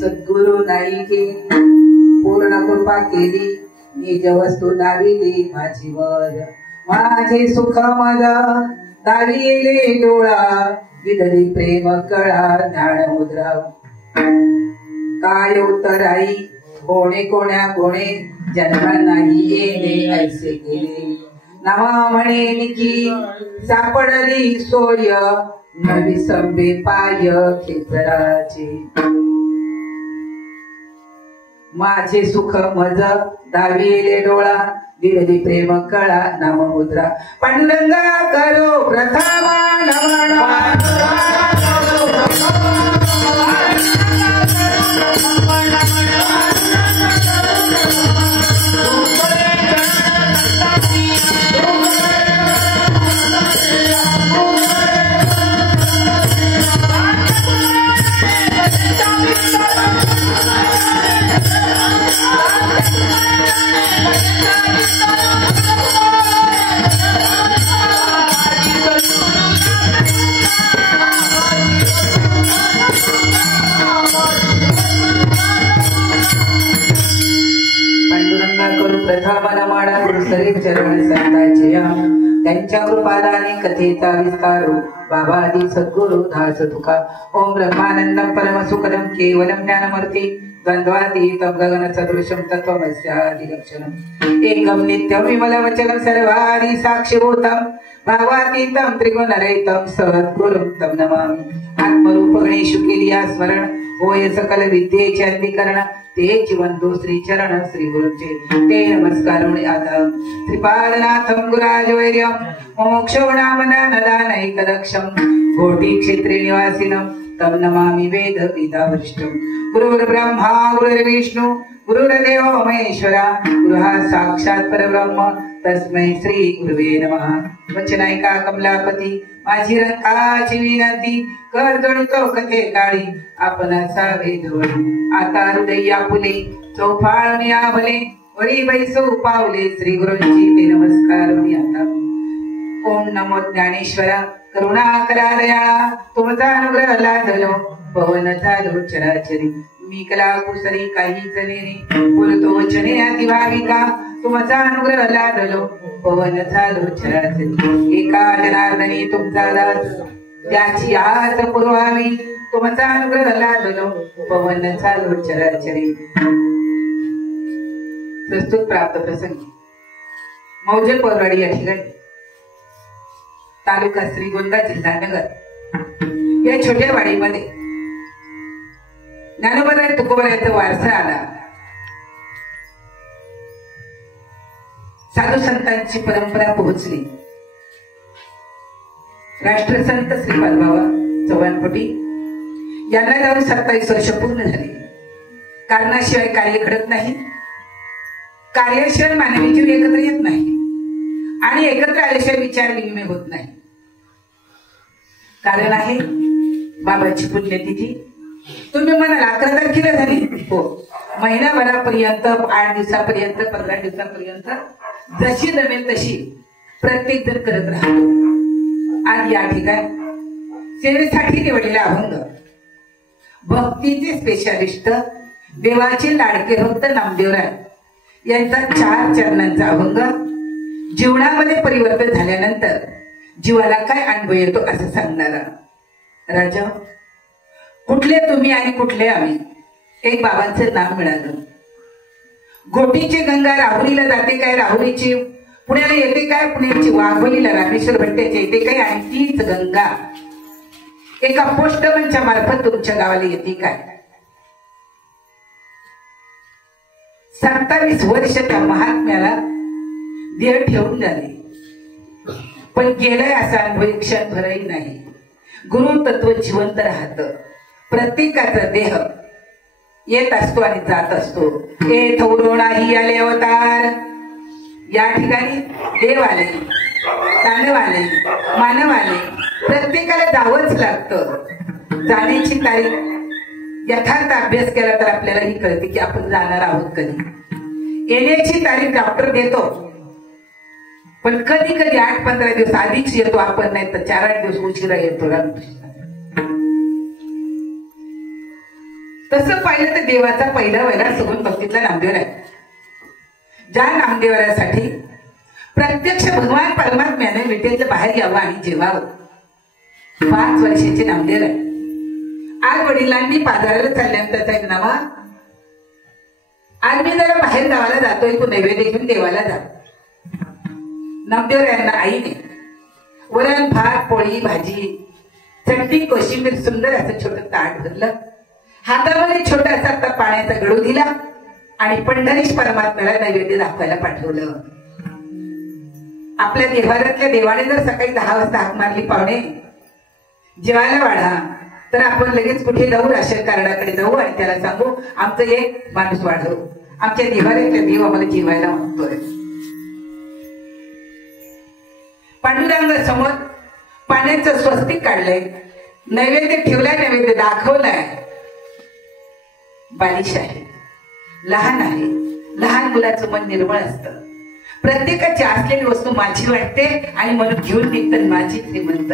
सद्गुरु नाईके पूर्ण कृपा केली निज वस्तू दाविली माझी वर माझे सुख मज दाविले डोळा विदली प्रेम कळा ज्ञान मुद्रा काय उत्तराई कोणे कोण्या कोणे जन्म नाही येणे ऐसे गेले नावा म्हणे निकी सापडली सोय नवी संबे पाय खेचराचे माझे सुख मज दाविले डोळा विरली प्रेम कळा नाममुद्रा पांडुरंगा करो प्रथमा माडा गुरुसरी चरण संताचे त्यांच्या कृपादानी कथेचा विस्तारो बाबा आदी सद्गुरु दास तुका ओम ब्रह्मानंदम परम सुखदम केवलम ज्ञानमूर्ती द्वंद्वातीतं गगन सदृशं तत्त्वमस्यादिलक्षणम् एकं नित्यं विमलवचनं सर्वादि साक्षिभूतं भावातीतं त्रिगुणरहितं सद्गुरुं तं नमामि आत्मरूप गणेशु केलिया स्मरण होय सकल विद्येचे अंधीकरण ते जीवंतो श्री चरण श्री गुरुचे ते नमस्कार आता श्रीपादनाथं गुराजवैर्यं मोक्षोणामनदानैकदक्षं घोटी क्षेत्रे निवासिनं तं नमामि वेद विदावृष्टं गुरुर्ब्रह्मा गुरुर्विष्णु गुरुर्देव महेश्वरा गुरुः साक्षात् परब्रह्म तस्मै श्री गुरुवे नमः वचनायिका कमलापती माझी रंकाची विनंती कर गणितो कथे काळी आपण असावे जवळ आता हृदय आपुले चौफाळून यावले वरी बैसो पावले श्री गुरूंची ते नमस्कार मी आता ओम नमो ज्ञानेश्वरा करुणा करा दयाळा तुमचा अनुग्रह लादलो पवन झालो चराचरी मी कला कुसरी काही जनेरी बोलतो वचने अति भाविका तुमचा अनुग्रह लादलो पवन झालो चराचरी एका जनार्दनी तुमचा दास त्याची आस पुरवावी तुमचा अनुग्रह लादलो पवन झालो चराचरी प्रस्तुत प्राप्त प्रसंगी मौजे परवाडी या ठिकाणी तालुका श्रीगोंदा जिल्हा नगर या छोट्या वाडीमध्ये ज्ञानोबा तुकोबारायांचा वारसा आला. साधू संतांची परंपरा पोहोचली. राष्ट्रसंत श्रीपाद बाबा चव्हाणपटी यांना जाऊन 27 वर्ष पूर्ण झाली. कारणाशिवाय कार्य घडत नाही. कार्याशिवाय मानवी जीव एकत्र येत नाही आणि एकत्र आल्याशिवाय विचार विनिमय होत नाही. कारण आहे बाबाची पुण्यतिथी. तुम्ही म्हणाल 11 तारखेला झाली. हो, महिनाभरापर्यंत 8 दिवसापर्यंत 15 दिवसापर्यंत जशी जमेल तशी प्रत्येक जण करत राहतो. आणि या ठिकाणी सेवेसाठी निवडलेला अभंग भक्तीचे स्पेशालिस्ट देवाचे लाडके भक्त नामदेवराय यांचा 4 चरणांचा अभंग जीवनामध्ये परिवर्तन झाल्यानंतर जीवाला काय अनुभव येतो असं सांगणारा. राजा, कुठले तुम्ही आणि कुठले आम्ही. एक बाबांचं नाव मिळालं. घोटीची गंगा राहुरीला जाते काय, राहुरीची पुण्याला येते काय, पुण्याची वाघोलीला रामेश्वर भट्ट्याच्या येते काय, आणि तीच गंगा एका पोस्टमनच्या मार्फत तुमच्या गावाला येते काय. 27 वर्ष त्या महात्म्याला देह ठेवून झाले, पण गेलाय असा अनुभव क्षणभरही नाही. गुरु तत्व जिवंत राहत. प्रत्येकाचा देह येत असतो आणि जात असतो. हे थोरो नाही आले अवतार. या ठिकाणी देव आले, दानव आले, मानव आले. प्रत्येकाला जावंच लागतं. जाण्याची तारीख यथार्थ अभ्यास केला तर आपल्याला ही कळते की आपण जाणार आहोत कधी. येण्याची तारीख डॉक्टर देतो, पण कधी कधी 8-15 दिवस आधीच येतो आपण, नाही तर 4-8 दिवस उशिरा येतो. तसं पाहिलं तर देवाचा पहिला वैरा सगुण भक्तीतला नामदेव आहे. ज्या नामदेवासाठी प्रत्यक्ष भगवान परमात्म्याने विटेतलं बाहेर यावं आणि जेवावं. 5 वर्षाचे नामदेव आहे. आज वडिलांनी बाजाराला चालल्यानंतर त्याचं नावा आज मी जरा बाहेर गावाला जातोय, तू नैवेद्य घेऊन देवाला जा. नामदेवरायांना आईने वरण भात पोळी भाजी चटणी कोशिंबीर सुंदर असं छोटं ताट भरलं. हातामध्ये छोटासा पाण्याचा गडू दिला आणि पंढरीश परमात्म्याला नैवेद्य दाखवायला पाठवलं. आपल्या देवाऱ्यातल्या देवाने जर सकाळी 10 वाजता हाक मारली, पाहुणे जेवायला वाढा, तर आपण लगेच कुठे जाऊ, राशन कार्डाकडे जाऊ आणि त्याला सांगू आमचं एक माणूस वाढव. आमच्या देवाऱ्यातल्या देव आम्हाला जेवायला मागतोय. पांडुरंग समोर पाण्याचं स्वस्तिक काढलंय, नैवेद्य ठेवलाय, नैवेद्य दाखवलाय. बालिश आहे, लहान आहे. लहान मुलाचं मन निर्मळ असतं. प्रत्येकाची असलेली वस्तू माझी वाटते आणि म्हणून घेऊन निघतात माझी श्रीमंत.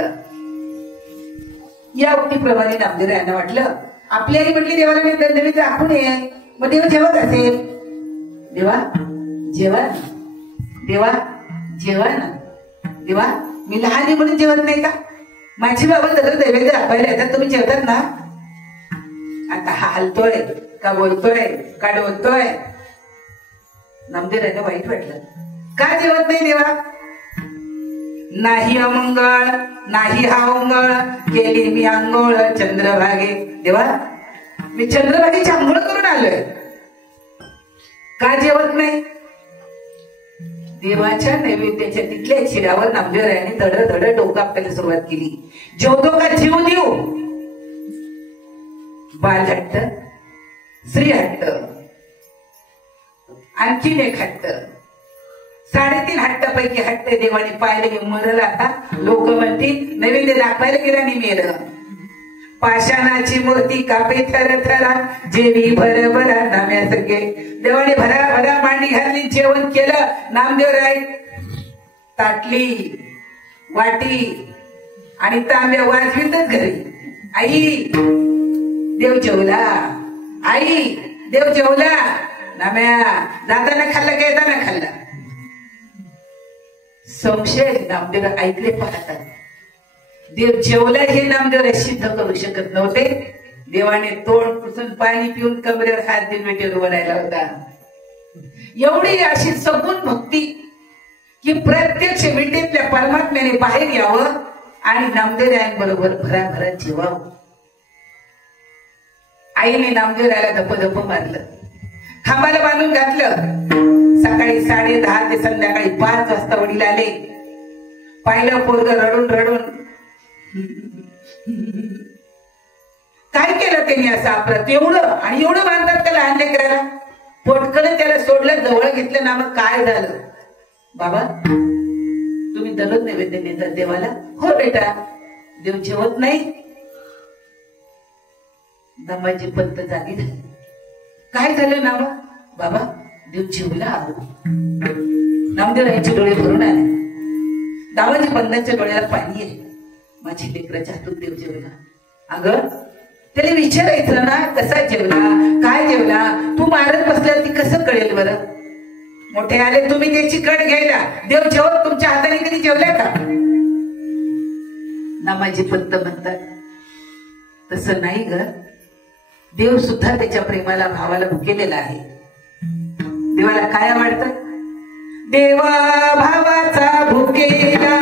या उक्तीप्रमाणे नामदेव यांना वाटलं आपली आई म्हटली देवाला नैवेद्य दाखवून ये, मग देव जेवत असेल. देवा जेवा, देवा जेवा ना, देवा मी लहान आहे म्हणून जेवत नाही का? माझी बाबा तर दैवेद्य राखायला येतात, तुम्ही जेवतात ना? आता हा हलतोय का बोलतोय का डोलतोय? नामदेवाला वाईट वाटलं. का जेवत नाही देवा? नाही अमंगळ नाही हा ओंगळ, केली मी आंघोळ चंद्रभागे. देवा मी चंद्रभागेची आंघोळ करून आलोय, का जेवत नाही? देवाच्या नैवेद्याच्या तिथल्या शिरावर नामदेवरायांनी धड धड डोकं आपल्याला सुरुवात केली. जेवतो का जीव देऊ? बाल हट्ट, स्त्री हट्ट, आणखीन एक हट्ट, 3.5 हट्टापैकी हट्ट देवाने पाहिलं मरल. आता लोक म्हणतील नैवेद्य दाखवायला गेला आणि मेल. पाषाणाची मूर्ती कापे थर थरा, जेवी भर भरा नाम्या सगळे. देवाने भरा भरा मांडी घातली, जेवण केलं. नामदेवराय ताटली वाटी आणि तांब्या वाजवीतच घरी. आई देव जेवला, आई देव जेवला. नाम्या जाताना खाल्लं का येताना खाल्लं? संशय नामदेव ऐकले पाहतात. देव जेवला हे नामदेव सिद्ध करू शकत नव्हते. देवाने तोंड पुसून पाणी पिऊन कमरेवर हात देऊन वेटेवर उभा राहिला होता. एवढी अशी सगुण भक्ती की प्रत्यक्ष विटेतल्या परमात्म्याने बाहेर यावं आणि नामदेवरायांबरोबर भराभरात जेवावं. आईने नामदेवरायाला धप मारलं, खांबाला बांधून घातलं. सकाळी 10:30 ते संध्याकाळी 5 वाजता वडील आले. पाहिलं पोरग रडून रडून. काय केलं त्यांनी असं अपराध? एवढं आणि एवढं बांधतात त्याला लहान लेकराला. पोटकन त्याला सोडलं, जवळ घेतलं ना. मग काय झालं? बाबा तुम्ही दररोज नैवेद्य नेतात देवाला? हो बेटा. देव जेवत नाही? दमाजी पंत जागी झाली. काय झालं ना बाबा? देव जेवला. नामदेवरायांचे डोळे भरून आले. दामाजी पंतांच्या डोळ्याला पाणी आहे. माझी लेकराच्या हातून देव जेवला. अगं त्याला विचारायचं ना, कसा जेवला, काय जेवला? तू मारत बसल्यावरती कसं कळेल बरं? मोठे आले तुम्ही त्याची कड घ्यायला. देव जेवत तुमच्या हाताने कधी जेवल्या का? नामाजी पंत म्हणतात तसं नाही ग. देव सुद्धा त्याच्या प्रेमाला भावाला भुकेलेला आहे. देवाला काय आवडतं? देवा भावाचा भुकेला,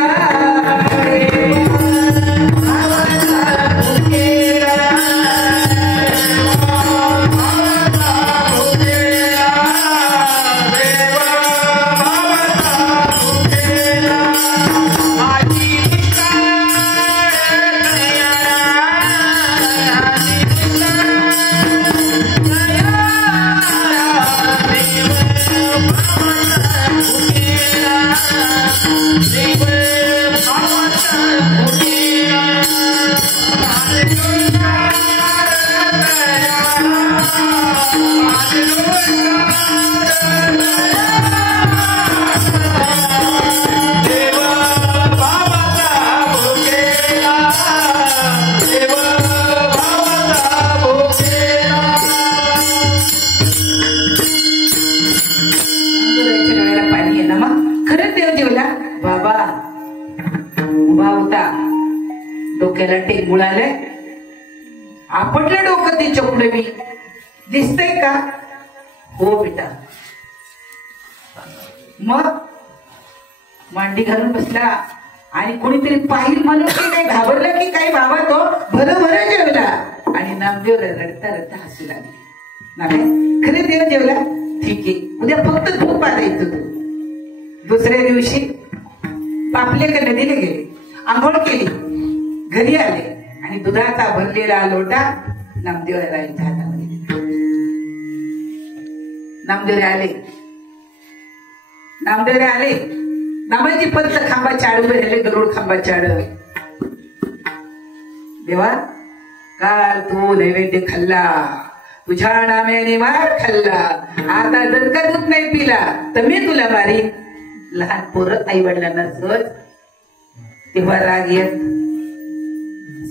डोक्याला टेंगुळ आलंय. आपटलं डोकं ते चपडे मी. दिसतंय का? हो बेटा. मग मांडी घालून बसला आणि कोणीतरी पाहिल म्हणून की काही घाबरलं की काही बाबा तो भरं भरं जेवला. आणि नामदेव रडता रडता हसू लागले. नामे खरे देव जेवला? ठीक आहे, उद्या फक्त दूध पाजायचं तू. दुसऱ्या दिवशी पापले का नदीला गेले, आंघोळ केली, घरी आले आणि दुधाचा भरलेला लोटा नामदेवरायांच्या हातामध्ये. नामदेवराय आले. नामाजी पंत खांबा चाडू राहिले, गरुड खांबा चाड. देवा काल तू नैवेद्य खाल्ला, तुझ्या नाम्याने मार खाल्ला. आता जर का दूध नाही पिला तर मी तुला मारी. लहान पोरं आई वडिलांना सहज तेव्हा राग येत.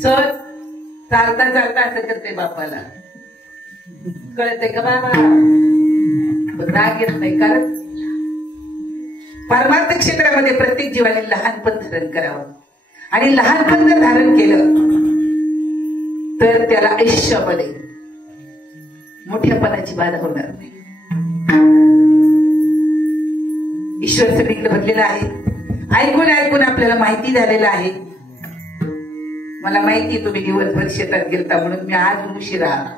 सहज चालता चालता असं करते बापाला. कळतंय का बाबा? राग येत नाही. कारण परमार्थ क्षेत्रामध्ये प्रत्येक जीवाने लहानपण धारण करावं आणि लहानपण जर धारण केलं तर त्याला आयुष्यामध्ये मोठ्यापणाची बाधा होणार नाही. ईश्वर सगळीकडे भरलेला आहे. ऐकून ऐकून आपल्याला माहिती झालेलं आहे. मला माहिती तुम्ही दिवसभर शेतात गेलता म्हणून मी आज उशिरा आला.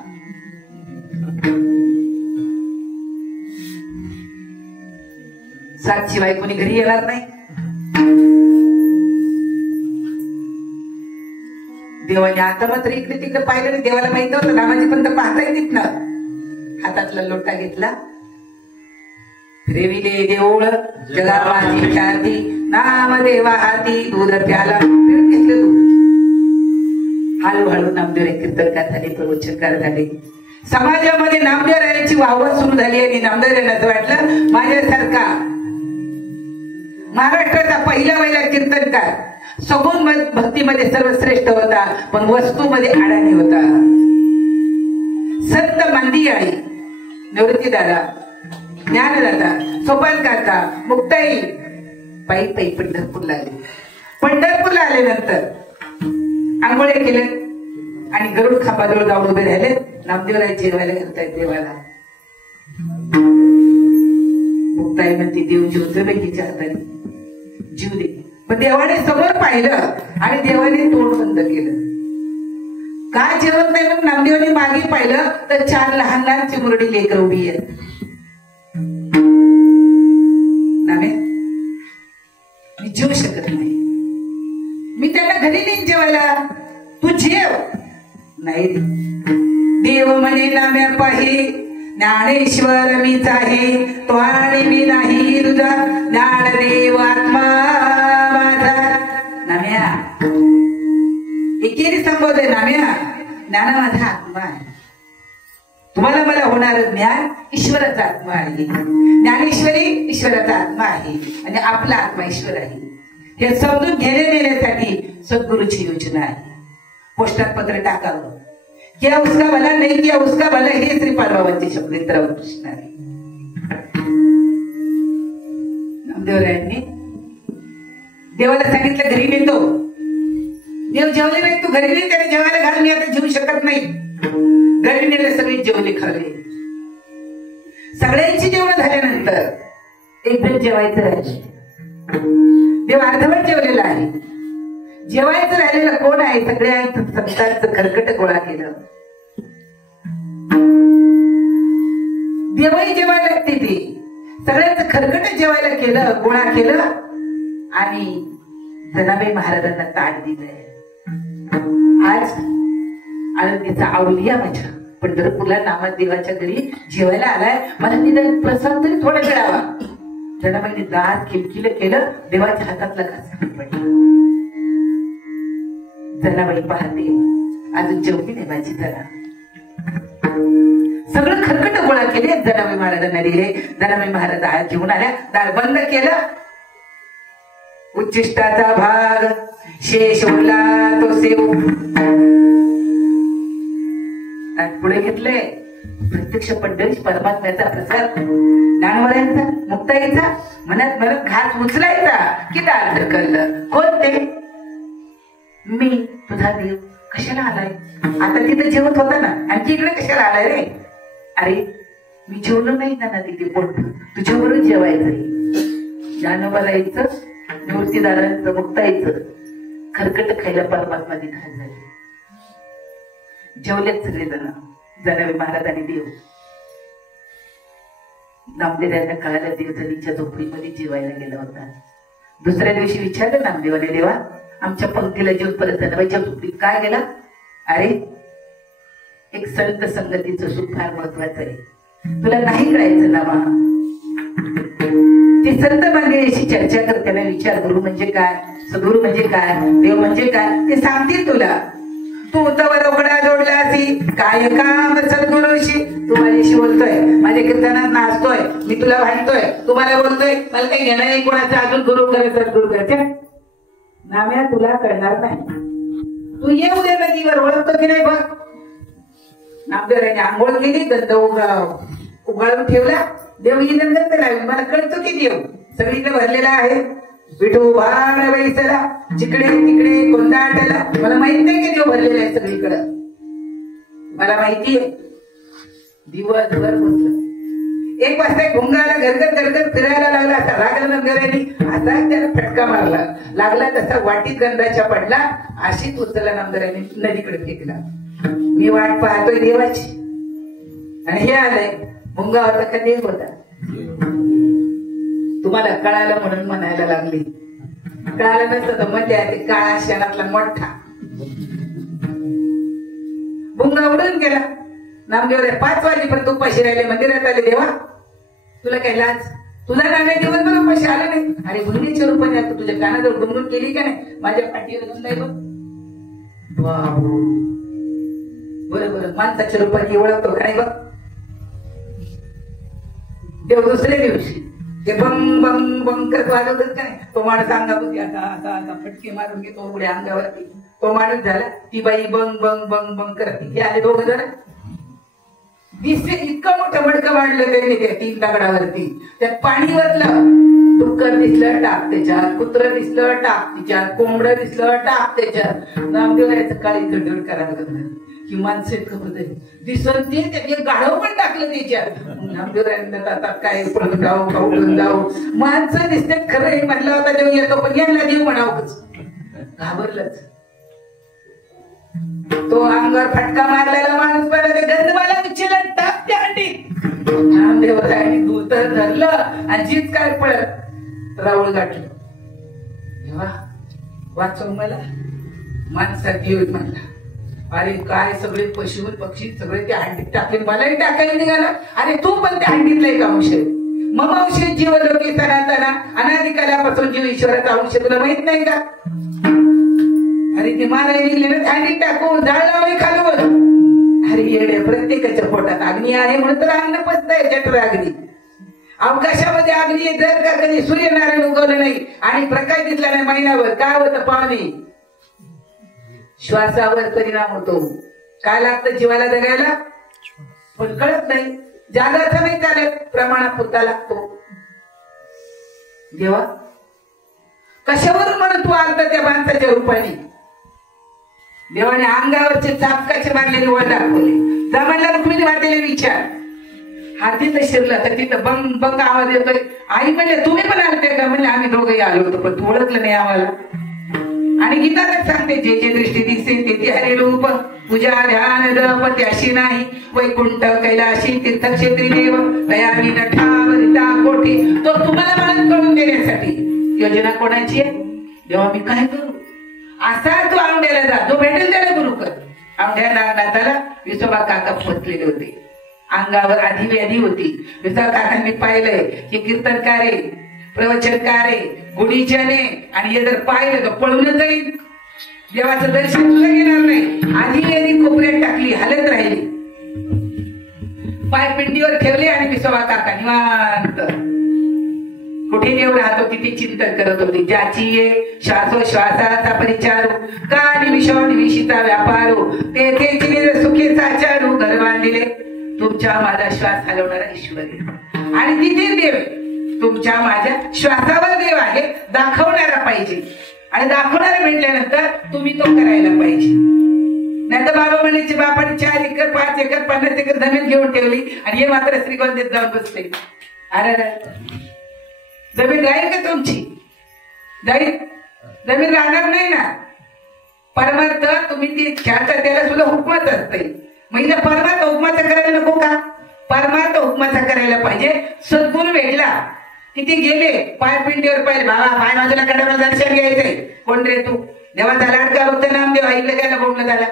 सात शिवाय कोणी घरी येणार नाही. देवाने आता मात्र इकडे तिकडे पाहिलं नाही. देवाला माहित होतं नामाची पण तर पाहता येत ना. हातातला लोटा घेतला, रेविले देऊळ जगा माझी ख्याती, नाम देवा हाती दूध प्याला, पिऊन घेतलं दूध. हळूहळू नामदेव कीर्तनकार झाले, प्रवचनकार झाले. समाजामध्ये नामदेव रायाची वाहवा सुरू झाली आणि नामदेव रायांना वाटलं माझ्यासारखा महाराष्ट्राचा पहिला कीर्तनकार सगुण भक्तीमध्ये सर्वश्रेष्ठ होता, पण वस्तूमध्ये अडाणी होता. संत मांदियाळी, निवृत्तीदादा, ज्ञानदाता, सोपान काका, मुक्ताई पायी पायी पंढरपूरला आले. पंढरपूरला आल्यानंतर आंघोळ्या केल्या आणि गरुड खांबाजवळ जाऊन उभे राहिले. नामदेवराय जेवायला घालतायत देवाला. मुक्ताई म्हणते देव जेवतो तिच्या हाताने, जीव दे. पण देवाने समोर पाहिलं आणि देवाने तोंड बंद केलं. काय जेवत नाही म्हणून नामदेवाने मागे पाहिलं तर 4 लहान लहान चिमुरडी लेकरं उभी आहेत. नामे मी जेवू शकत नाही, मी त्यांना घरी नेईन जेवायला, तू जेव. नाही देव म्हणे नाम्या पाही ज्ञानेश्वर मीच आहे, तो आणि मी नाही तुझा ज्ञानदेव आत्मा माझा. नाम्या एकेरी संबोधे, नाम्या ज्ञान माझा आत्मा आहे. तुम्हाला मला होणार ज्ञान ईश्वराचा आत्मा आहे. ज्ञानेश्वरी ईश्वराचा आत्मा आहे आणि आपला आत्मा ईश्वर आहे. हे समजून घेण्यासाठी सद्गुरूची योजना आहे. पोस्टात पत्र टाकावं, क्या उसका भला नाही किया उसका भला, हे श्रीपाद बाबांचे शब्द रामकृष्ण आहे. नामदेवरायांनी देवाला सांगितलं घरी नेतो. देव जेवले नाही, तू घरी नाही, त्याने जेवायला घाल, मी आता जेवू शकत नाही. घरी नेले, सगळे जेवले खाल्ले. सगळ्यांची जेवण झाल्यानंतर एकदम जेवायचं राहिले. देव अर्धवट जेवलेला आहे. जेवायचं राहिलेलं कोण आहे? सगळ्या संतांचं खरकट गोळा केलं. देवही जेवायला लागते, ते सगळ्यांचं खरकट जेवायला केलं, गोळा केलं आणि जनाबाई महाराजांना ताट दिलंय. आज आळंदीचा आवलिया माझ्या पंढरपूरला नामात देवाच्या घरी जेवायला आलाय, मला निदान प्रसाद तरी थोडा मिळावा. जनाबाईने दात किलकिल केलं, देवाच्या हातातला घास पडला. जनाबाई पाहते, अजून जेवली नाही माझी जरा. सगळं खरकट गोळा केले, जनाबाई महाराजांना दिले. जनाबाई महाराज आज घेऊन आल्या, दार बंद केलं. उच्चिष्टाचा भाग शेष उरला तो सेव. पुढे घेतले प्रत्यक्ष पंढरी परमात्म्याचा प्रसाद, ज्ञानवरायांचा, मुक्ताईचा. मनात मनात घास उचलायचा की दार ढकललं. कोण ते? मी तुझा देव. कशाला आलाय? आता तिथे जेवत होता ना, आणखी इकडे कशाला आलाय रे? अरे मी जेवलो नाही ना तिथे, पोट तुझ्यावरून जेवायचं. ज्ञानवरायांचं, निवृत्तीदारांचं, मुक्ताईचं खरकट खायला परमात्मा निघाल झाले. जेवलेच सगळे जण. जनाबाई महाराज आणि देव. नामदेव यांना कळालं देव धनीच्या झोपडीमध्ये जेवायला गेला होता. दुसऱ्या दिवशी विचारलं नामदेवाने, देवा आमच्या पंक्तीला जेवण परत जनाबाईच्या झोपडीत काय गेला? अरे एक संत संगतीचं सुख फार महत्वाचं आहे, तुला नाही कळायचं ना मा. ते संत मंडळीशी चर्चा करताना विचार, गुरु म्हणजे काय, सद्गुरु म्हणजे काय, देव म्हणजे काय, ते सांगतील तुला. तू तवर उघडा जोडला असी काय काम सद्गुरूशी. तू माझ्याशी बोलतोय, माझ्या कीर्तनात नाचतोय, मी तुला भांडतोय, तुम्हाला बोलतोय, मला काही घेणं नाही कोणाचं. अजून गुरु करे सद्गुरु करते नाम्या, तुला कळणार नाही. तू ये उद्या नदीवर, ओळखतो की नाही बघ. नामदेवरायांनी आंघोळ केली, गंध उगाळून ठेवला. देव ही गंध लावली, मला कळतो की देव सगळीकडे भरलेला आहे. विठू भान बैसला जिकडे तिकडे कोंदाटला. मला माहित नाही की देव भरलेला आहे सगळीकडं, मला माहिती आहे. दिवसभर बसलं. 1 वाजता भुंगाला गरगर गरगर फिरायला लागला. लागला नंदरायनी आता त्याला फटका मारला. लागला तसा वाटीत गंधाच्या पडला. अशीच उचलला नंदरायनी नदीकडे फेकला. मी वाट पाहतोय देवाची आणि हे आलंय. भुंगा होता का देव होता? तुम्हाला कळालं म्हणून म्हणायला लागली. कळालं नसतं तर म्हणजे ते काळा शहरातला मोठा भुंगा उडून गेला. नामदेव 5 वाजेपर्यंत उपाशी राहिले. मंदिरात आले. देवा तुला काय लाज? तुला नाणे दिवसभर उपाशी आले नाही. अरे भुंगीच्या रूपाने आता तुझ्या कानाजवळ डुंगून केली का नाही? माझ्या पाठीवर घेऊन नाही बघ. बरोबर माणसाच्या रूपाने ओळखतो का नाही बघ. देव दुसऱ्या दिवशी ते बंग बंग बंग करत वाजवतच काय. तो माणूस अंगावरती आता आता आता फटके मारून घेतो उघड्या अंगावरती. तो माणूस झाला. ती बाई बंग बंग बंग बंग करत. हे आले 2 जण. दिसते इतकं मोठं मडकं मांडलं त्यांनी त्या 3 दगडावरती. त्यात पाणी वरलं. डुक्कर दिसलं टाक त्याच्यात, कुत्रं दिसलं टाक त्याच्यात, कोंबडं दिसलं टाक त्याच्यात. नामदेवाचं काळी गडगड करायला लागलं की माणसं इतकं दिसन ते एक गाढव पण टाकलं त्याच्यात. नामदेव आता काय पळून जाऊ खाऊन जाऊ. माणसं दिसते खरं म्हटलं होता देव येतो पण यायला देव म्हणावंच. घाबरलंच. तो अंगावर फटका मारलेला माणूस पण ते गंधमाला उचलला टाक त्या अंडीत. नामदेवरायांनी दूत धरलं आणि जीत काय पळत राऊळ गाठलं. देवा वाचव मला. माणसात जीव म्हणला. अरे काय सगळे पशु पक्षी सगळे त्या हंडीत टाकले. मलाही टाकायला निघाला. अरे तू पण त्या हंडीतला एक अंश आहे. मग अंश जीव लोकी सनातना अनादिकालापासून जीव ईश्वराचा अंश तुला माहित नाही का? अरे ते मारायला निघले ना हंडीत टाकून जाळला नाही खालवर. अरे येडे प्रत्येकाच्या पोटात अग्नी आहे म्हणून तर अन्न पचतंय. जठर अग्नी. अवकाशामध्ये अग्नी जर का कधी सूर्यनारायण उगवलं नाही आणि प्रकाश दिसला नाही महिन्यावर काय होतं पाहुणे? श्वासावर परिणाम होतो. काय लागतं जीवाला जगायला? पण कळत नाही. जागाचा नाही चालत. प्रमाणापुरता लागतो. देवा कशावरून म्हणून तू आलता त्या माणसाच्या रूपाने? देवाने अंगावरचे चापकाचे मारलेले वर दाखवले. जमायला रुक्मिणी वाटेले विचार. हा तिथं शिरला तर तिथं बंग बंग आवाज येतोय. आई म्हणले तुम्ही पण आलते का? म्हणले आम्ही दोघंही आलो होतो पण तू ओळखलं नाही आम्हाला. आणि गीतातच सांगते जे जे दृष्टी दिसते ते हरे रूप पूजा ध्यान जप त्याशी नाही. वैकुंठ कैलाशी तीर्थक्षेत्री देव दयावी नठावरिता कोठी. तो तुम्हाला म्हणून कळून देण्यासाठी. योजना कोणाची आहे? जेव्हा मी काय करू असा तू औंढ्याला जा. जो भेटेल त्याला गुरु कर. औंढ्या नागनाथाला विसोबा काका पोचलेले होते. अंगावर आधी व्याधी होती. विसोबा काकांनी पाहिलंय की कीर्तनकार आहे, प्रवचनकार आहे, गुढीच्याने आणि हे जर पाहिलं तर पळून जाईल. देवाचं दर्शन सुद्धा घेणार नाही. आधी व्याधी कोपऱ्यात टाकली हलत राहिली. पाय पिंडीवर ठेवले आणि विसोबा काका निवांत कुठे देव राहतो तिथे चिंतन करत होती. ज्याची ये श्वासोश्वासाचा परिचारू का निमिषो निमिषिता व्यापारू तेथे चिरे सुखे साचारू घर बांधिले. तुमच्या माझा श्वास हलवणारा ईश्वर आहे आणि तिथे देव तुमच्या माझ्या श्वासावर देव आहे. दाखवणारा पाहिजे आणि दाखवणारा भेटल्यानंतर तुम्ही तो करायला पाहिजे. नाही तर बाबा म्हणायचे बापाने 4 एकर 5 एकर 50 एकर जमीन घेऊन ठेवली आणि हे मात्र श्रीगोंदेत जाऊन बसले. अरे जमीन राहील का तुमची? जाईल. जमीन राहणार नाही ना. परमार्थ तुम्ही ती खेळता त्याला सुद्धा हुकमत असते. म्हणजे परमार्थ हुकमाचा करायला नको का? परमार्थ हुकमाचा करायला पाहिजे. सद्गुण भेटला किती गेले पायपिंडीवर पाहिजे. बाबा पाय बाजूला कडाला दर्शन घ्यायचंय. कोण रे तू? देवाचा लाडका भक्त नामदेव. ऐकलं काय ना बोलणं झाला.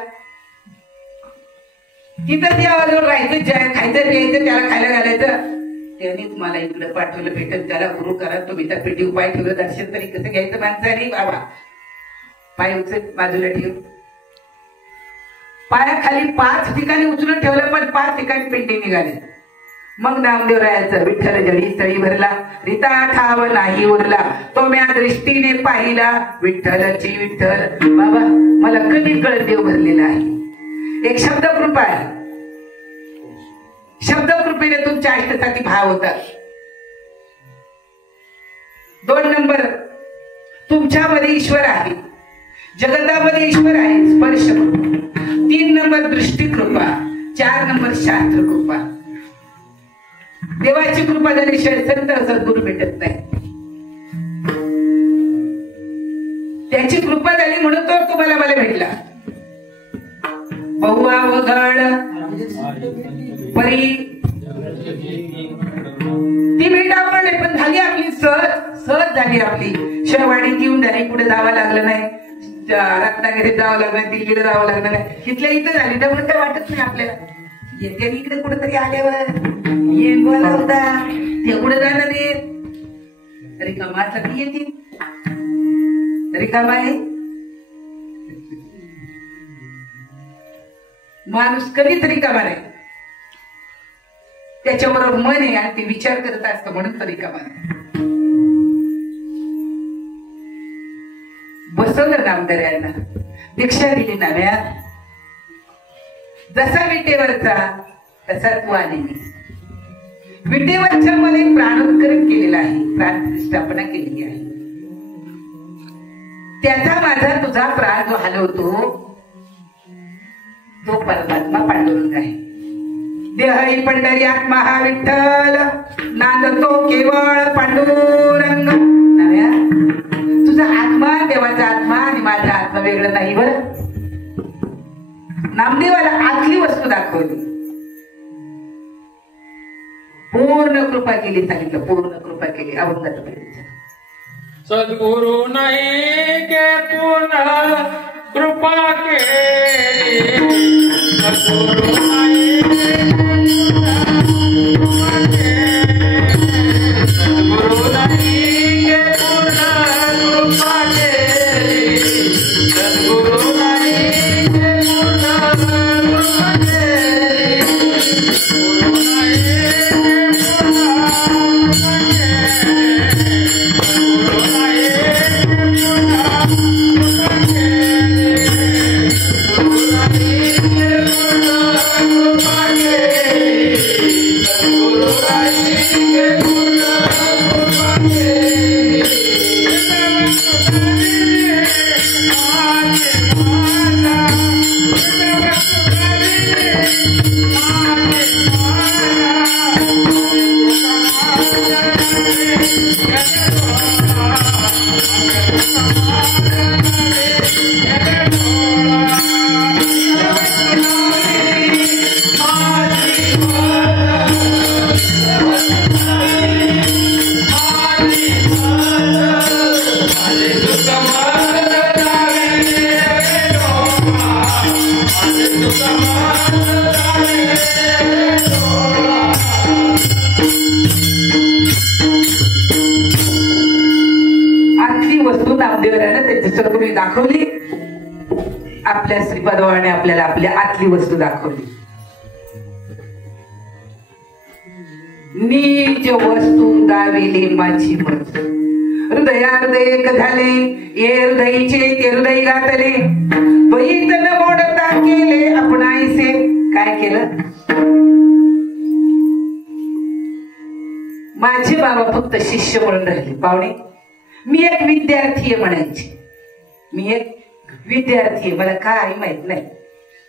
तिथं देवाजवळ राहायचं, खायचं प्यायचं, त्याला खायला घालायचं. त्यांनीच मला इकडे पाठवलं भेटत. त्याला गुरु करा. तुम्ही त्या पेटी उपाय ठेवलं. दर्शन तरी कसं घ्यायचं माणसाने? बाबा पाय उचल बाजूला ठेव. पायाखाली 5 ठिकाणी उचलून ठेवलं पण 5 ठिकाणी पेंडी निघाली. मग नामदेव रायाचं विठ्ठल जडी स्थळी भरला. रीता ठाव नाही उरला तो म्या दृष्टीने पाहिला. विठ्ठलची विठ्ठल बाबा मला कधी कळत देव भरलेला आहे. एक शब्दकृपा आहे. शब्दकृपेने तुमच्या इष्टासाठी भाव होतात. तुमच्यामध्ये ईश्वर आहे, जगतामध्ये ईश्वर आहे, स्पर्श कृपा. 3 नंबर दृष्टी कृपा, 4 नंबर शास्त्र कृपा. देवाची कृपा झाल्याशिवाय संत सद्गुरू भेटत नाही. त्याची कृपा झाली म्हणून तो तुम्हाला मला भेटला. बहुआवघड परी ती भेट आवडली, पण झाली आपली सहज झाली आपली. शहरवाडीत येऊन झाली, पुढे जावं लागलं नाही, रत्नागिरीत जावं लागलं नाही, दिल्लीला जावं लागलं नाही, इथल्या इथं झाली. त्यामुळे काय वाटत नाही आपल्याला. येते इकडे कुठेतरी आल्यावर ये बोला होता ते कुठे जाणार येत रिकामासाठी येतील. रिकामा आहे माणूस, कधीच रिकामा नाही. त्याच्याबरोबर मन आहे आणि ते विचार करत असतं म्हणून तर रिकामा नाही. बसवलं नामदारांना, दीक्षा दिली नव्या. जसा विटेवरचा तसा तू आली. विटेवरच्या मध्ये प्राणोत्करण केलेला आहे, प्राणप्रतिष्ठापना केलेली आहे. त्याचा माझा तुझा प्राण जो हलवतो तो परमात्मा पांडुरंग आहे. देहही पंढरी आत्मा हा विठ्ठल, नांदतो केवळ पांडुरंग. नव्या तुझा आत्मा देवाचा आत्मा आणि माझा आत्मा वेगळं नाही. बरं, नामदेवाला आतली वस्तू दाखवली, पूर्ण कृपा केली. सांगितलं पूर्ण कृपा केली. अवंगत सद्गुरु नाही के पूर्ण कृपा केली, सद्गुरु नाही सद्गुरु नाही के पूर्ण कृपा केली, सद्गुरु नाही के पूर्ण कृपा केली, सद्गुरु दाखवली. आपल्या श्रीपादवाने आपल्याला आपल्या आतली वस्तू दाखवली. नीच वस्तू दाविली माझी मत, हृदयार्दय एक झाले, ये हृदयीचे ते हृदय घातले, बहितन मोडता केले आपणाईसे. काय केलं? माझे बाबा फक्त शिष्य म्हणून राहिले. पाहुणे, मी एक विद्यार्थी आहे म्हणायची. मी एक विद्यार्थी, मला काय माहित नाही.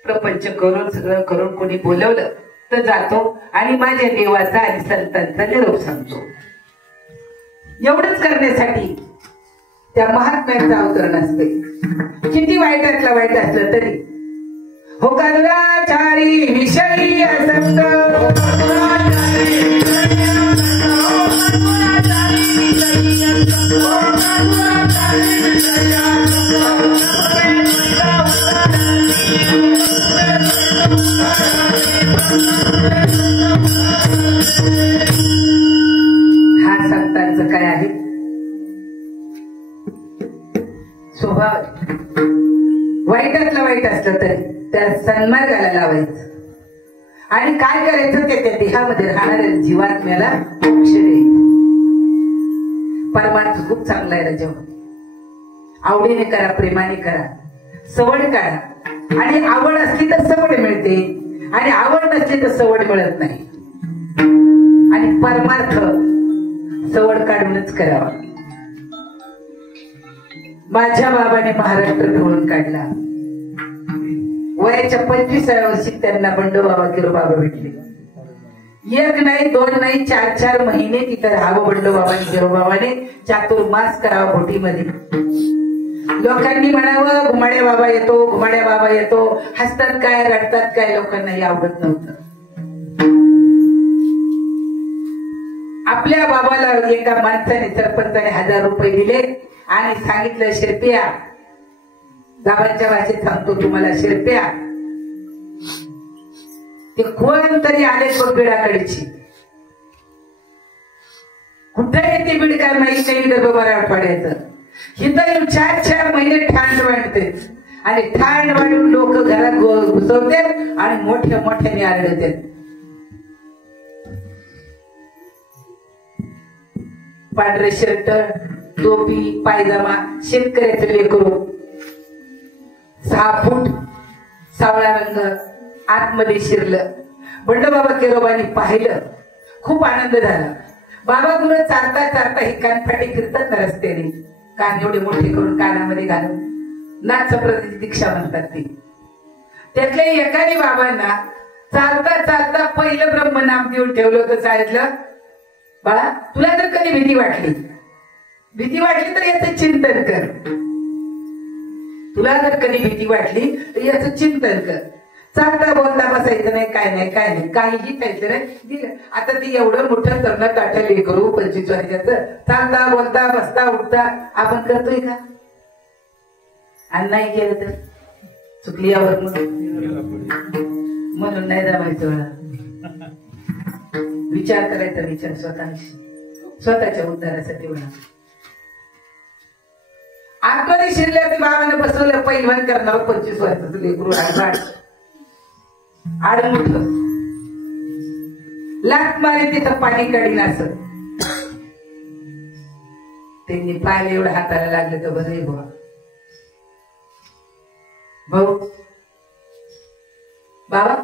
प्रपंच करून सगळं करून कोणी बोलवलं तर जातो आणि माझ्या देवाचा आणि संतांचा निरोप सांगतो. एवढंच करण्यासाठी त्या महात्म्याचं अवतरण असते. किती वाईट असलं तरी हो करुणाचारी विषयी असत, हा संतांचं काय आहे स्वभाव. वाईटातलं वाईट असलं तरी त्या सन्मार्गाला लावायचं आणि काय करायचं ते त्या देहामध्ये राहणाऱ्या जीवात्म्याला मोक्ष द्यायचं. परमार्थ खूप चांगला आहे राजा. आवडीने करा, प्रेमाने करा, सवड काढा. आणि आवड असली तर सवड मिळते आणि आवड नसली तर सवड मिळत नाही. आणि परमार्थ सवड काढूनच करावा. माझ्या बाबाने महाराष्ट्र ढवळून काढला. वयाच्या 25व्या वर्षी त्यांना बंडोबाबा किरोबाबा भेटले. एक नाही, दोन नाही, 4-4 महिने तिथं राहावं बंडोबाबाने किरोबाबाने. चातुर्मास करावा बोटीमध्ये. लोकांनी म्हणावं घुमाड्या बाबा येतो, घुमाड्या बाबा येतो. हसतात काय, रडतात काय, लोकांनाही आवडत नव्हतं. आपल्या बाबाला एका माणसाने सरपंचाने 1000 रुपये दिले आणि सांगितलं, शिरप्या, गावाच्या भाषेत सांगतो तुम्हाला, शिरप्या, ते कोण तरी आले तो बिडाकडची, कुठे येते बीड काय माहिती नाही, विदर्भ मराठवाड्याचं. इथं 4-4 महिने ठाण वाढते आणि ठाण वाढून लोक घरात घुसवते आणि मोठ्या मोठ्याने आरडते. पांढरे शर्ट, टोपी, पायजामा, शेतकऱ्याचं लेकरू, 6 फूट, सावळा रंग, आतमध्ये शिरलं. बंडोबाबा किरोबांनी पाहिलं, खूप आनंद झाला. बाबा गुरु चालता चालता ही कानफाटी फिरतात ना रस्त्याने, कान एवढे मोठे करून कानामध्ये घालून, नाथसंप्रदायाची दीक्षा म्हणतात ती. त्यातल्या एकाने बाबांना चालता चालता पहिलं ब्रह्मनाम देऊन ठेवलं होतं. सांगितलं, बाळा, तुला जर कधी भीती वाटली तर याचं चिंतन कर. तुला जर कधी भीती वाटली तर याचं चिंतन कर. चालता बोलता बसायचं नाही, काय नाही, काय नाही, काहीही खायचं नाही. आता ती एवढं मोठं करणं ताटले करू 25 वर्षाचं, चालता बोलता बसता उठता आपण करतोय का? आणि नाही केलं तर चुकली यावर म्हणून नाही जमायचं. विचार करायचा, विचार स्वतःच्या उद्धारासाठी म्हणा. आतमध्ये शिरल्यावरती बाबाने बसवलं, पैलवान करणार 25 वर्षाचं लेकरू, आडमुठ लाट मारे तिथं पाणी काढीन असं. त्यांनी पाहिलं, एवढं हाताला लागलं तर बरं बुवा. भाऊ, बाबा,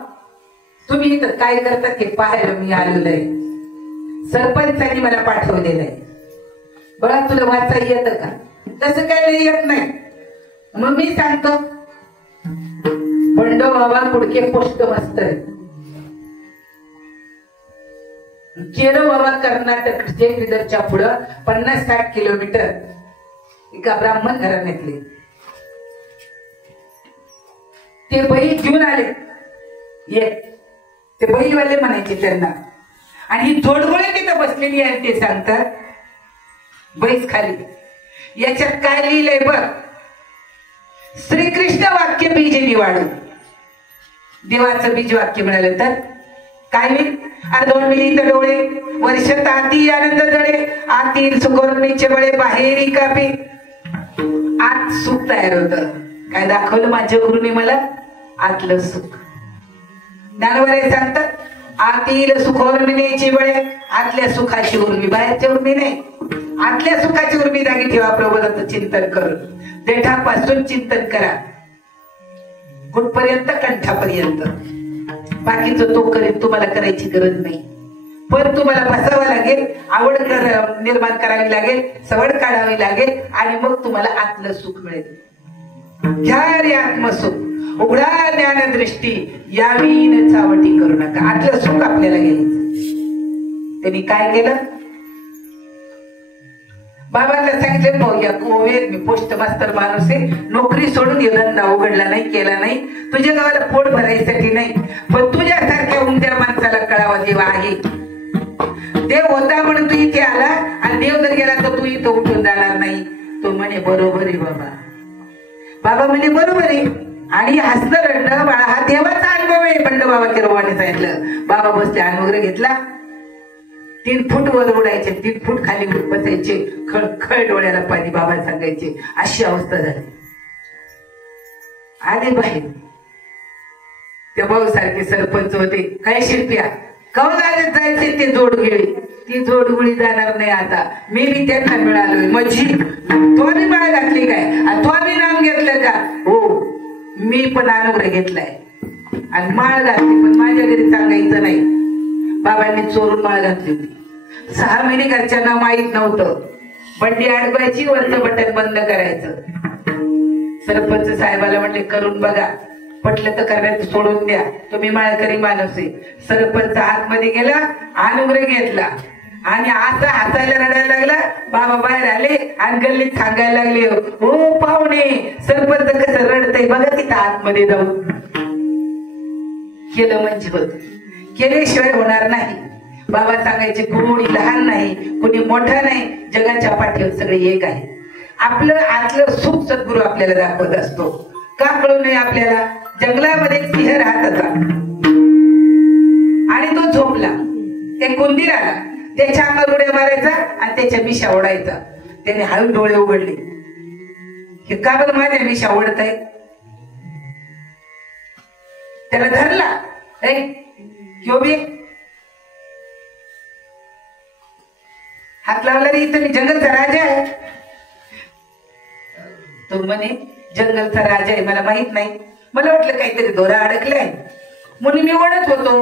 तुम्ही इथं काय करतात हे पाहायला मी आलेलो आहे. सरपंचांनी मला पाठवलेलं आहे. बघा, तुला वाचा येतं का? तसं काही येत नाही. मग मी सांगतो, बंडोबाबा कुडके पोस्ट मास्तर, केरोबाबा कर्नाटकचे बिदरच्या पुढं 50-60 किलोमीटर एका ब्राह्मण घराण्यातले. ते बही घेऊन आले. ते बहीवाले म्हणायचे त्यांना. आणि ही जोडगोळे तिथं बसलेली आहे. ते सांगतात, बैस खाली, याच्यात काय लिहिलंय बघ. श्रीकृष्ण वाक्य बीज निवाडू. देवाचं बीज वाक्य मिळालं तर काय होईल? 2 मिली डोळे, वर्षात आती आनंद जळे, आतील सुखोर्मीचे बळे, बाहेरी कापे. आत सुख तयार होत. काय दाखवलं माझ्या गुरुने मला? आतलं सुख. ज्ञानवरे सांगतात, आतील सुखोर्मिनेची बळे, आतल्या सुखाची उर्मी, बाहेरच्या उर्मी नाही, आतल्या सुखाची उर्मी जागी ठेवा. प्रबोधाचं चिंतन करून देठापासून चिंतन करा, कुठपर्यंत? कंठापर्यंत. बाकीचं तो करेल, तुम्हाला करायची गरज नाही. पण तुम्हाला बसावं लागेल, आवड निर्माण करावी लागेल, सवड काढावी लागेल आणि मग तुम्हाला आतलं सुख मिळेल. घ्या रे आत्मसुख, उघडा ज्ञान दृष्टी, यावीन चावटी करू नका. आतलं सुख आपल्याला घ्यायचं. त्यांनी काय केलं? बाबांना सांगितलं, भाऊ, या कोवेत मी पोस्ट मास्तर माणूस आहे, नोकरी सोडून हे धंदा उघडला नाही, केला नाही, तुझ्या गावाला पोट भरायसाठी नाही, पण तुझ्यासारख्या उमद्या माणसाला कळावा देव आहे. देव होता म्हणून तू इथे आला, आणि देव जर गेला तर तू इथं उठून जाणार नाही. तो म्हणे, बरोबर आहे बाबा. बाबा म्हणे, बरोबर आहे. आणि हसणं रडणं बाळा हा देवाचा अनुभव आहे. बंडोबाबा किरोबाने सांगितलं. बाबा बसले, अनुभव घेतला. 3 फूट वर उडायचे, 3 फूट खाली बसायचे, खळखळ डोळ्याला पाणी. बाबा सांगायचे, अशी अवस्था झाली. आले बाहेर. त्या भाऊ सारखे सरपंच होते. काय शिल्प्या, कवलाने जायचे ते जोडगिळी. ती जोडगुळी जाणार नाही आता. मी त्यांना मिळालोय. माझी तो आम्ही माळ घातली काय? तो आम्ही नाम घेतलं का? हो, मी पण अनुग्रह घेतलाय आणि माळ घातली, पण माझ्या घरी सांगायचं नाही. बाबांनी चोरून माळ घातली होती. 6 महिने घरच्यांना माहीत नव्हतं. बंडी अडवायची, वरचं बटन बंद करायचं. सरपंच साहेबाला म्हणले करून बघा, पटलं तर करायचं सोडून द्या, तुम्ही माळकरी माणूस आहे. सरपंच आतमध्ये गेला, अनुग्रह घेतला आणि आता हसायला रडायला लागला. बाबा बाहेर आले आणि गल्लीत सांगायला लागले, हो पाहुणे, सरपंच कसं रडतय बघा तिथं आतमध्ये जाऊन. केलं म्हणजे होत, केल्याशिवाय होणार नाही. बाबा सांगायचे कोणी लहान नाही, कोणी मोठा नाही, जगाच्या पाठीवर सगळे एक आहे. आपलं आतलं सुख सद्गुरू आपल्याला दाखवत असतो. का कळू नये आपल्याला? जंगलामध्ये सिंह राहत होता आणि तो झोपला. एक उंदीर आला, त्याच्या अंगावर उड्या मारायचा आणि त्याच्या मिशा ओढायचा. त्याने हळू डोळे उघडले, हे का बरं माझ्या मिशा ओढत आहे? त्याला धरला, हात लावला रे, इथं मी जंगलचा राजा आहे. तो म्हणे जंगलचा राजा आहे मला माहित नाही, मला वाटलं काहीतरी दोरा अडकलाय म्हणून मी ओढत होतो.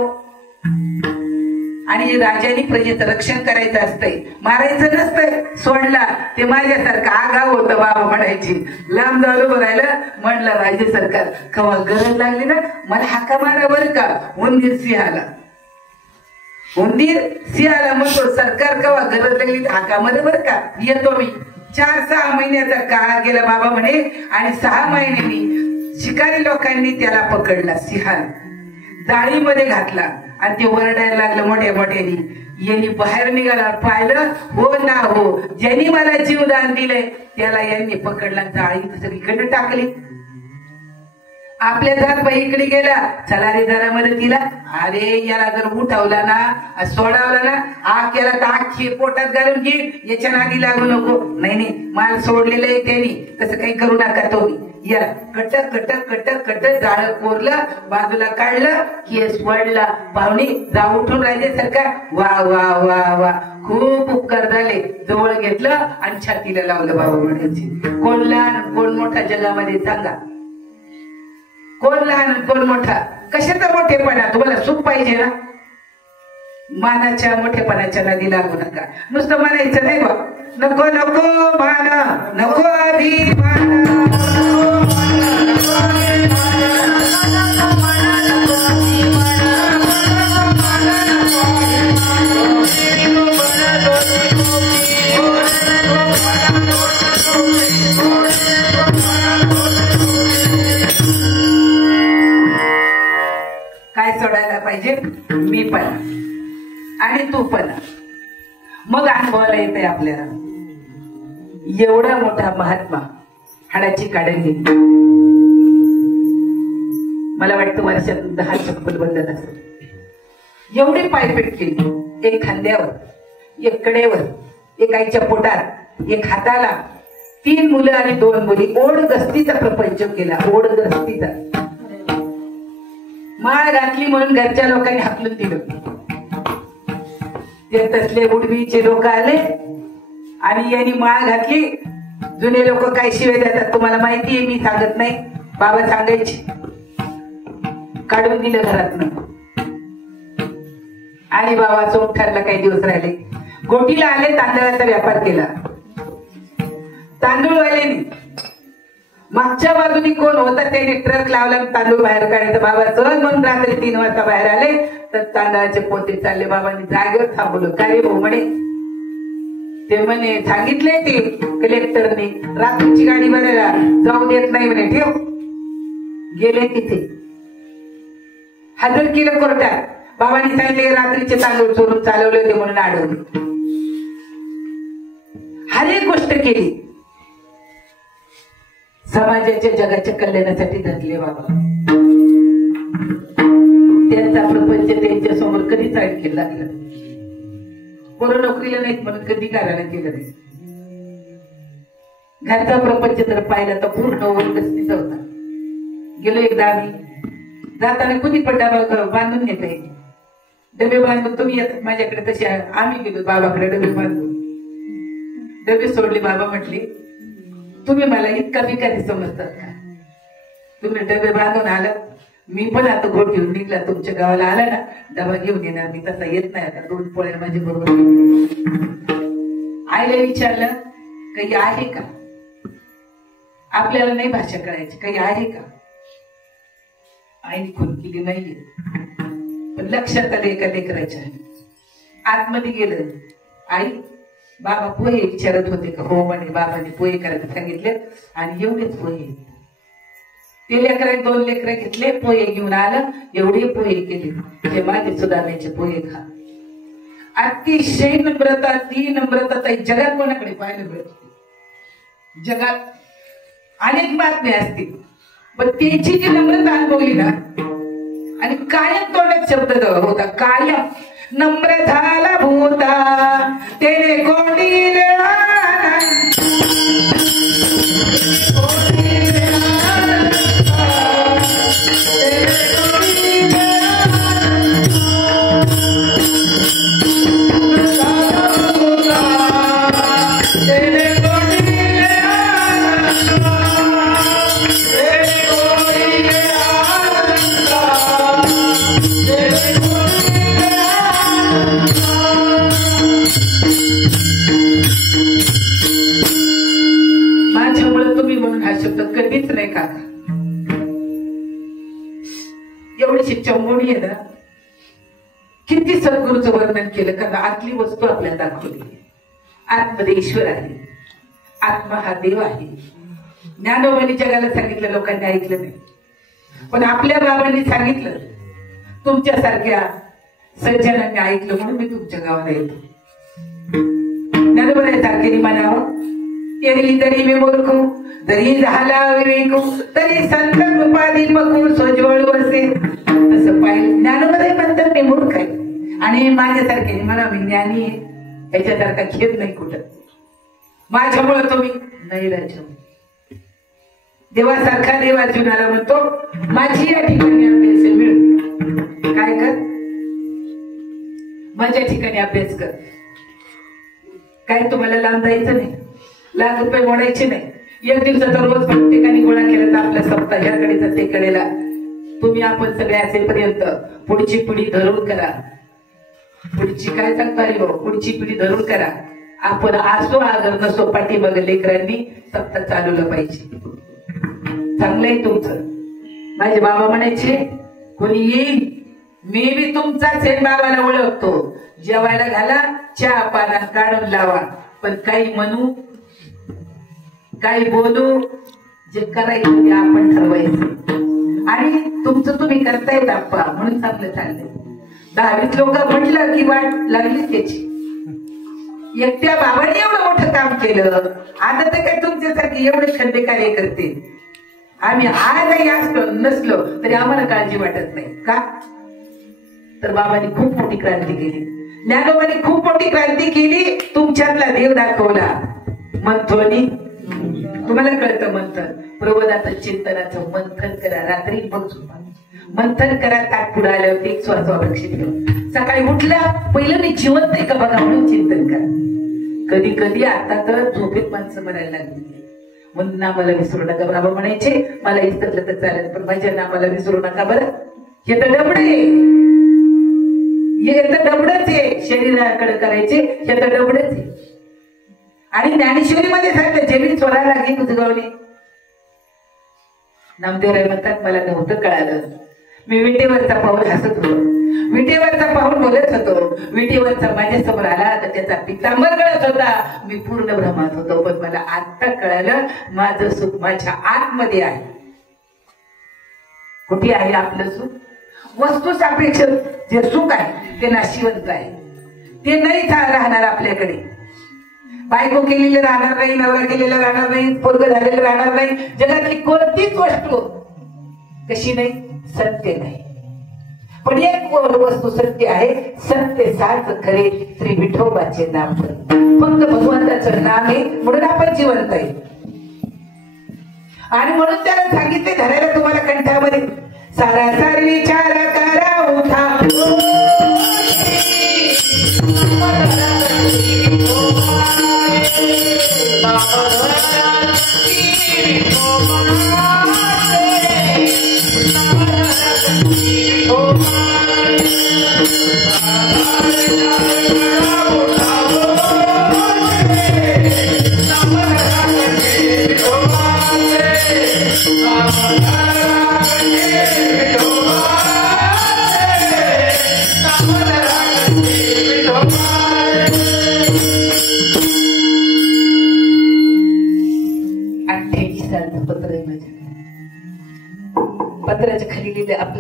आणि राजाने प्रजेचं रक्षण करायचं असतंय, मारायचं नसतंय. सोडला ते माझ्यासारखं आगाव होतं बाबा म्हणायची. लांब जाऊ भरायला म्हणलं राज्य सरकार कवा गरज लागली ना मला हाका मारा बरं का. उंदीर सिंहाला, उंदीर सिंहाला म्हणतो सरकार कवा गरज लागली तर हाका मध्ये बरं का, येतो मी. 4-6 महिन्याचा काळ गेला बाबा म्हणे, आणि 6 महिन्यांनी शिकारी लोकांनी त्याला पकडला. सिंहाला जाळीमध्ये घातला आणि ते वरडायला लागलं मोठ्या मोठ्यानी. यांनी बाहेर निघाला, पाहिलं हो ना हो, ज्यांनी मला जीवदान दिलंय त्याला यांनी पकडला, जाळी सगळीकडे टाकली. आपल्या जात इकडे गेला, चला रे जरा मदतीला. अरे याला जर उठवला ना, सोडावला ना, आग केला तर आखी पोटात घालून घे, याच्या नादी लागू नको. नाही माल सोडलेलं आहे त्यांनी, तसं काही करू नका. तो या कटक कटक कटक कटक जाळ कोरलं, बाजूला काढलं, केस वाढला. पाहुणे जा उठून राहिले सरकार. वा वा वा वा, खूप उपकार झाले. जवळ घेतलं आणि छातीला लावलं बाबा म्हणायची. कोण लहान कोण मोठा जगामध्ये सांगा? कोण लहान कोण मोठा? कशाचा मोठेपणा? तुम्हाला सुख पाहिजे ना, मानाच्या मोठेपणाच्या नदी लागू नका. नुसतं म्हणायचं नाही बा, नको नको मान, नको अभिमान. काय सोडायला पाहिजे? मी पण आणि तू पण. मग अनुभवाला येते आपल्याला. एवढा मोठा महात्मा हाडाची काढून घेतली. मला वाटतं वर्षात 10 चप्पल बदलत असेल. एवढी पायपीट केली, एक खांद्यावर, एक कडेवर, एक आईच्या पोटात, एक हाताला. 3 मुलं आणि 2 मुली. ओढ गस्तीचा प्रपंच केला, ओढ गस्तीचा. माळ घातली म्हणून घरच्या लोकांनी हाकलून दिलं. ते तसले उडवीचे लोक आले आणि यांनी माळ घातली. जुने लोक काय शिवे देतात तुम्हाला माहिती आहे, मी सांगत नाही, बाबा सांगायचे. काढून दिलं घरातनं. आणि बाबा सोमठारला काही दिवस राहिले. गोटीला आले, तांदळाचा व्यापार केला. तांदूळवाल्याने मागच्या बाजूनी कोण होता त्याने ट्रक लावला, तांदूळ बाहेर काढायचं. बाबा चल म्हणून रात्री 3 वाजता बाहेर आले तर तांदळाचे पोते चालले. बाबांनी जागेवर थांबवलं. काय रे भाऊ म्हणे? ते म्हणे सांगितले ते कलेक्टरने रात्रीची गाडी भरायला जाऊ देत नाही म्हणे, ठेव. गेले तिथे, हजर केलं कोर्टात. बाबांनी सांगितले रात्रीचे तांदूळ चोरून चालवले होते म्हणून अडवले. हर एक गोष्ट केली. समाजाच्या जगाच्या कल्याणासाठी धरले बाबा. त्यांचा प्रपंच त्यांच्या समोर कधीच ऐकलं लागलं. पोरं नोकरीला नाहीत म्हणून कधी करायला केलं नाही. घरचा प्रपंच तर पाहिला तर पूर्ण ओरगस्तीचा होता. गेलो एकदा आम्ही जाताना कुणी पण डबा बांधून नेते, डबे बांधून तुम्ही येतात माझ्याकडे, तसे आम्ही गेलो बाबाकडे डबे बांधून. डबे सोडले. बाबा म्हटले तुम्ही मला इतका भिकारी समजतात का? तुम्ही डबे बांधून आलात, मी पण आता घोट घेऊन निघला. तुमच्या गावाला आला ना डबा घेऊन येणार, मी तसा येत नाही. आता 2 पोळ्या माझ्या बरोबर. आईला विचारलं काही आहे का? आपल्याला नाही भाषा कळायची, काही आहे का? आईने खून केली नाहीये, पण लक्षात आलं एका लेकराच्या. आतमध्ये गेलं, आई बाबा पोहे विचारत होते का? हो म्हणे, बाबाने पोहे करायला सांगितले आणि एवढेच पोहे. ते लेकरा 2 लेकरं घेतले, पोहे घेऊन आलं, एवढे पोहे केले, हे माझे सुधारण्याचे पोहे खा. अतिशय नम्रता, ती नम्रता ताई जगात कोणाकडे पाहायला मिळते? जगात अनेक बातम्या असतील, पण त्याची जी नम्रता अनुभवली ना, आणि कायम तोंडात शब्द होता, कायम नम्र झाला भूता तेरे कोंडील कधीच नाही का? एवढीशी चंबोणी आहे ना, किती सद्गुरूचं वर्णन केलं, कारण आतली वस्तू आपल्याला दाखवली. आतमध्ये ईश्वर आहे, आत्मा हा देव आहे. ज्ञानोबांनी जगाला सांगितलं, लोकांनी ऐकलं नाही, पण आपल्या बाबांनी सांगितलं. तुमच्यासारख्या सज्जनांनी ऐकलं म्हणून मी तुमच्या गावाला येतो. ज्ञानोबाने सारखे म्हणावं, येरी तरी मी मूर्खू, तरी झाला विवेकू, तरी संत कृपादी बघू सोज्वळ बसे. तसं पाहिलं ज्ञानोबा म्हणतात मी मूर्ख आहे, आणि माझ्यासारखे म्हणा मी ज्ञानी आहे, याच्यासारखा खेद नाही कुठं. माझ्यामुळे तुम्ही नाही राजा. देवासारखा देव अर्जुनाला म्हणतो, माझी या ठिकाणी अभ्यास मिळू. काय कर? माझ्या ठिकाणी अभ्यास कर. काय तुम्हाला लांब जायचं नाही, लाख रुपये मोडायचे नाही. 1 दिवसाचा रोज प्रत्येकाने गोळा केला तर आपल्या सप्ताह ह्याकडे जाते कडेला. तुम्ही आपण सगळे असेपर्यंत पुढची पिढी धरून करा. पुढची काय सांगता येईल, पुढची पिढी धरून करा. आपण असो आगर नसो, पाठीमाग लेकरांनी सप्ताह चालवलं पाहिजे. चांगलंय तुमचं. माझे बाबा म्हणायचे, कोणी येईल मी बी तुमचाच आहे, बाबाला ओळखतो. जेवायला घाला, चहा पाना काढून लावा, पण काही म्हणू काही बोलू, जे करायचं ते आपण ठरवायचं. आणि तुमचं तुम्ही करतायत आप्पा म्हणून चांगलं चाललंय. 10-20 लोक म्हटलं की वाट लागलीच त्याची. एकट्या बाबांनी एवढं मोठं काम केलं, आता तर काय तुमच्यासारखे एवढे खंडे कार्य करते. आम्ही आजही असलो नसलो तरी आम्हाला काळजी वाटत नाही का? तर बाबांनी खूप मोठी क्रांती केली, ज्ञानोबांनी खूप मोठी क्रांती केली. तुमच्यातला देव दाखवला. मंथोनी तुम्हाला कळतं मंथन, प्रबोधाचं चिंतनाचं मंथन करा. रात्री बघू मंथन करा. ताट पुढे आल्यावरती एक श्वासावर लक्ष ठेवा. सकाळी उठला पहिलं मी जिवंत आहे का बघा म्हणून चिंतन करा. कधी कधी आता तर झोपेत माणसं मरायला लागली, म्हणून नामाला विसरू नका. बाबा म्हणायचे, मला विसरलं तर चालेल पण माझ्या नामाला विसरू नका बरं. हे तर डबडे, हे तर डबडच आहे. शरीराकडे करायचे हे तर डबडच आहे. आणि ज्ञानेश्वरीमध्ये सांगितलं, जेवी स्वरा लागे कुजगावले. नामदेवराय म्हणतात, मला नव्हतं कळालं. मी विटेवरचा पाऊल हसत होतो, विटेवरचा पाऊल बोलत होतो. विटेवरचा माझ्या समोर आला तर त्याचा पितांबर गळत होता. मी पूर्ण भ्रमात होतो, पण मला आता कळालं माझं सुख माझ्या आतमध्ये आहे. कुठे आहे आपलं सुख? वस्तू सापेक्ष जे सुख आहे ते नाशिवंत आहे, ते नाही राहणार आपल्याकडे. बायको केलेलं राहणार नाही, नवरा केलेलं राहणार नाही, पोरग झालेलं राहणार नाही. जगातली कोणतीच वस्तू कशी नाही, सत्य नाही. पण एक वस्तू सत्य आहे, सत्य साच खरे श्री विठोबाचे नाम. फक्त भगवंताचं नाम आहे म्हणून आपण जिवंत आहे. आणि म्हणून त्याला सांगितले धरायला तुम्हाला कंठामध्ये, सारासार विचार करा उठा Oh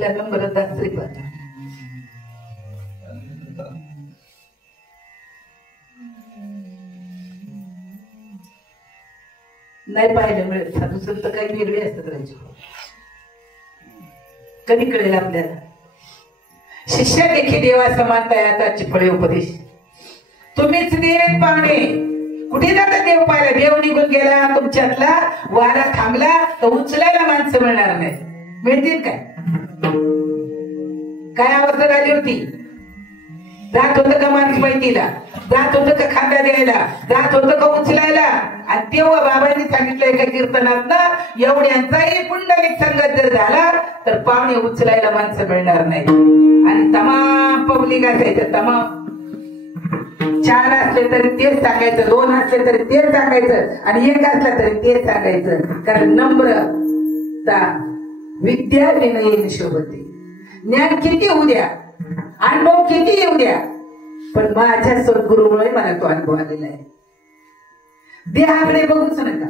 आपल्या नंबरच दाखतरी पाहता नाही पाहिलं मिळत. साधू संत काही वेगळे असतात राजू. कधी कळेल आपल्याला. शिष्य देखील देवा समानता याची फळे उपदेश. तुम्हीच देत पाहुणे. कुठे जाता देव पाहिला? देव निघून गेला तुमच्यातला, वारा थांबला तर उचलायला माणसं मिळणार नाही. मिळतील काय? काय अवस्था झाली होती? जात होतं का माणूस माहितीला? जात होतं का खांदा द्यायला? जात होतं का उचलायला? आणि तेव्हा बाबांनी सांगितलंय का कीर्तनात ना, एवढ्यांचाही पुंडलिक संगत जर झाला तर पाहुणे उचलायला माणसं मिळणार नाही. आणि तमाम पब्लिक असायचं. तमाम 4 असले तरी तेच सांगायचं, 2 असले तरी तेच सांगायचं, आणि 1 असला तरी तेच सांगायचं. कारण नम्रता विद्या विनयेन शोभते. ज्ञान किती होऊ द्या, अनुभव किती येऊ द्या, पण माझ्या सद्गुरूमुळे मला तो अनुभव आलेला आहे. देहाकडे बघूच नका.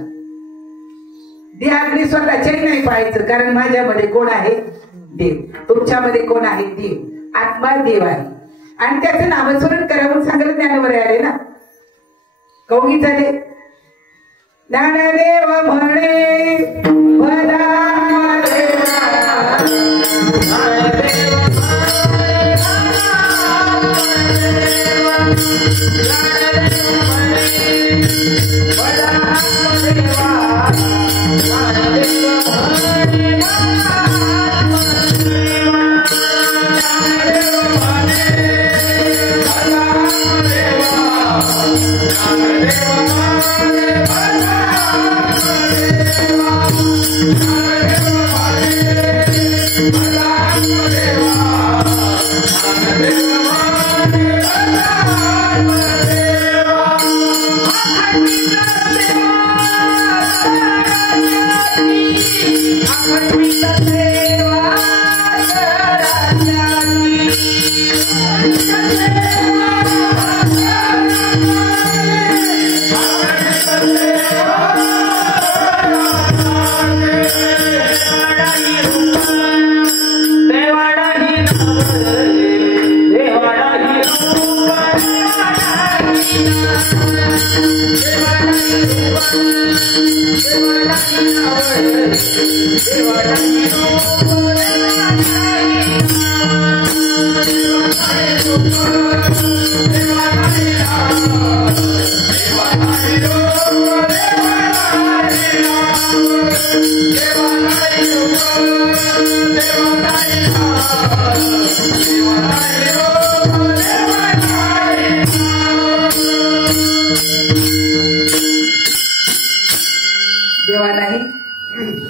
देहाकडे स्वतःच्याही नाही पाहायचं. कारण माझ्यामध्ये कोण आहे? देव. तुमच्यामध्ये कोण आहे? देव. आत्मा देव आहे. आणि त्याचं नामस्मरण करावून सांगायला ज्ञानवर आले ना. कौगी झाले ज्ञानदेव म्हणे भला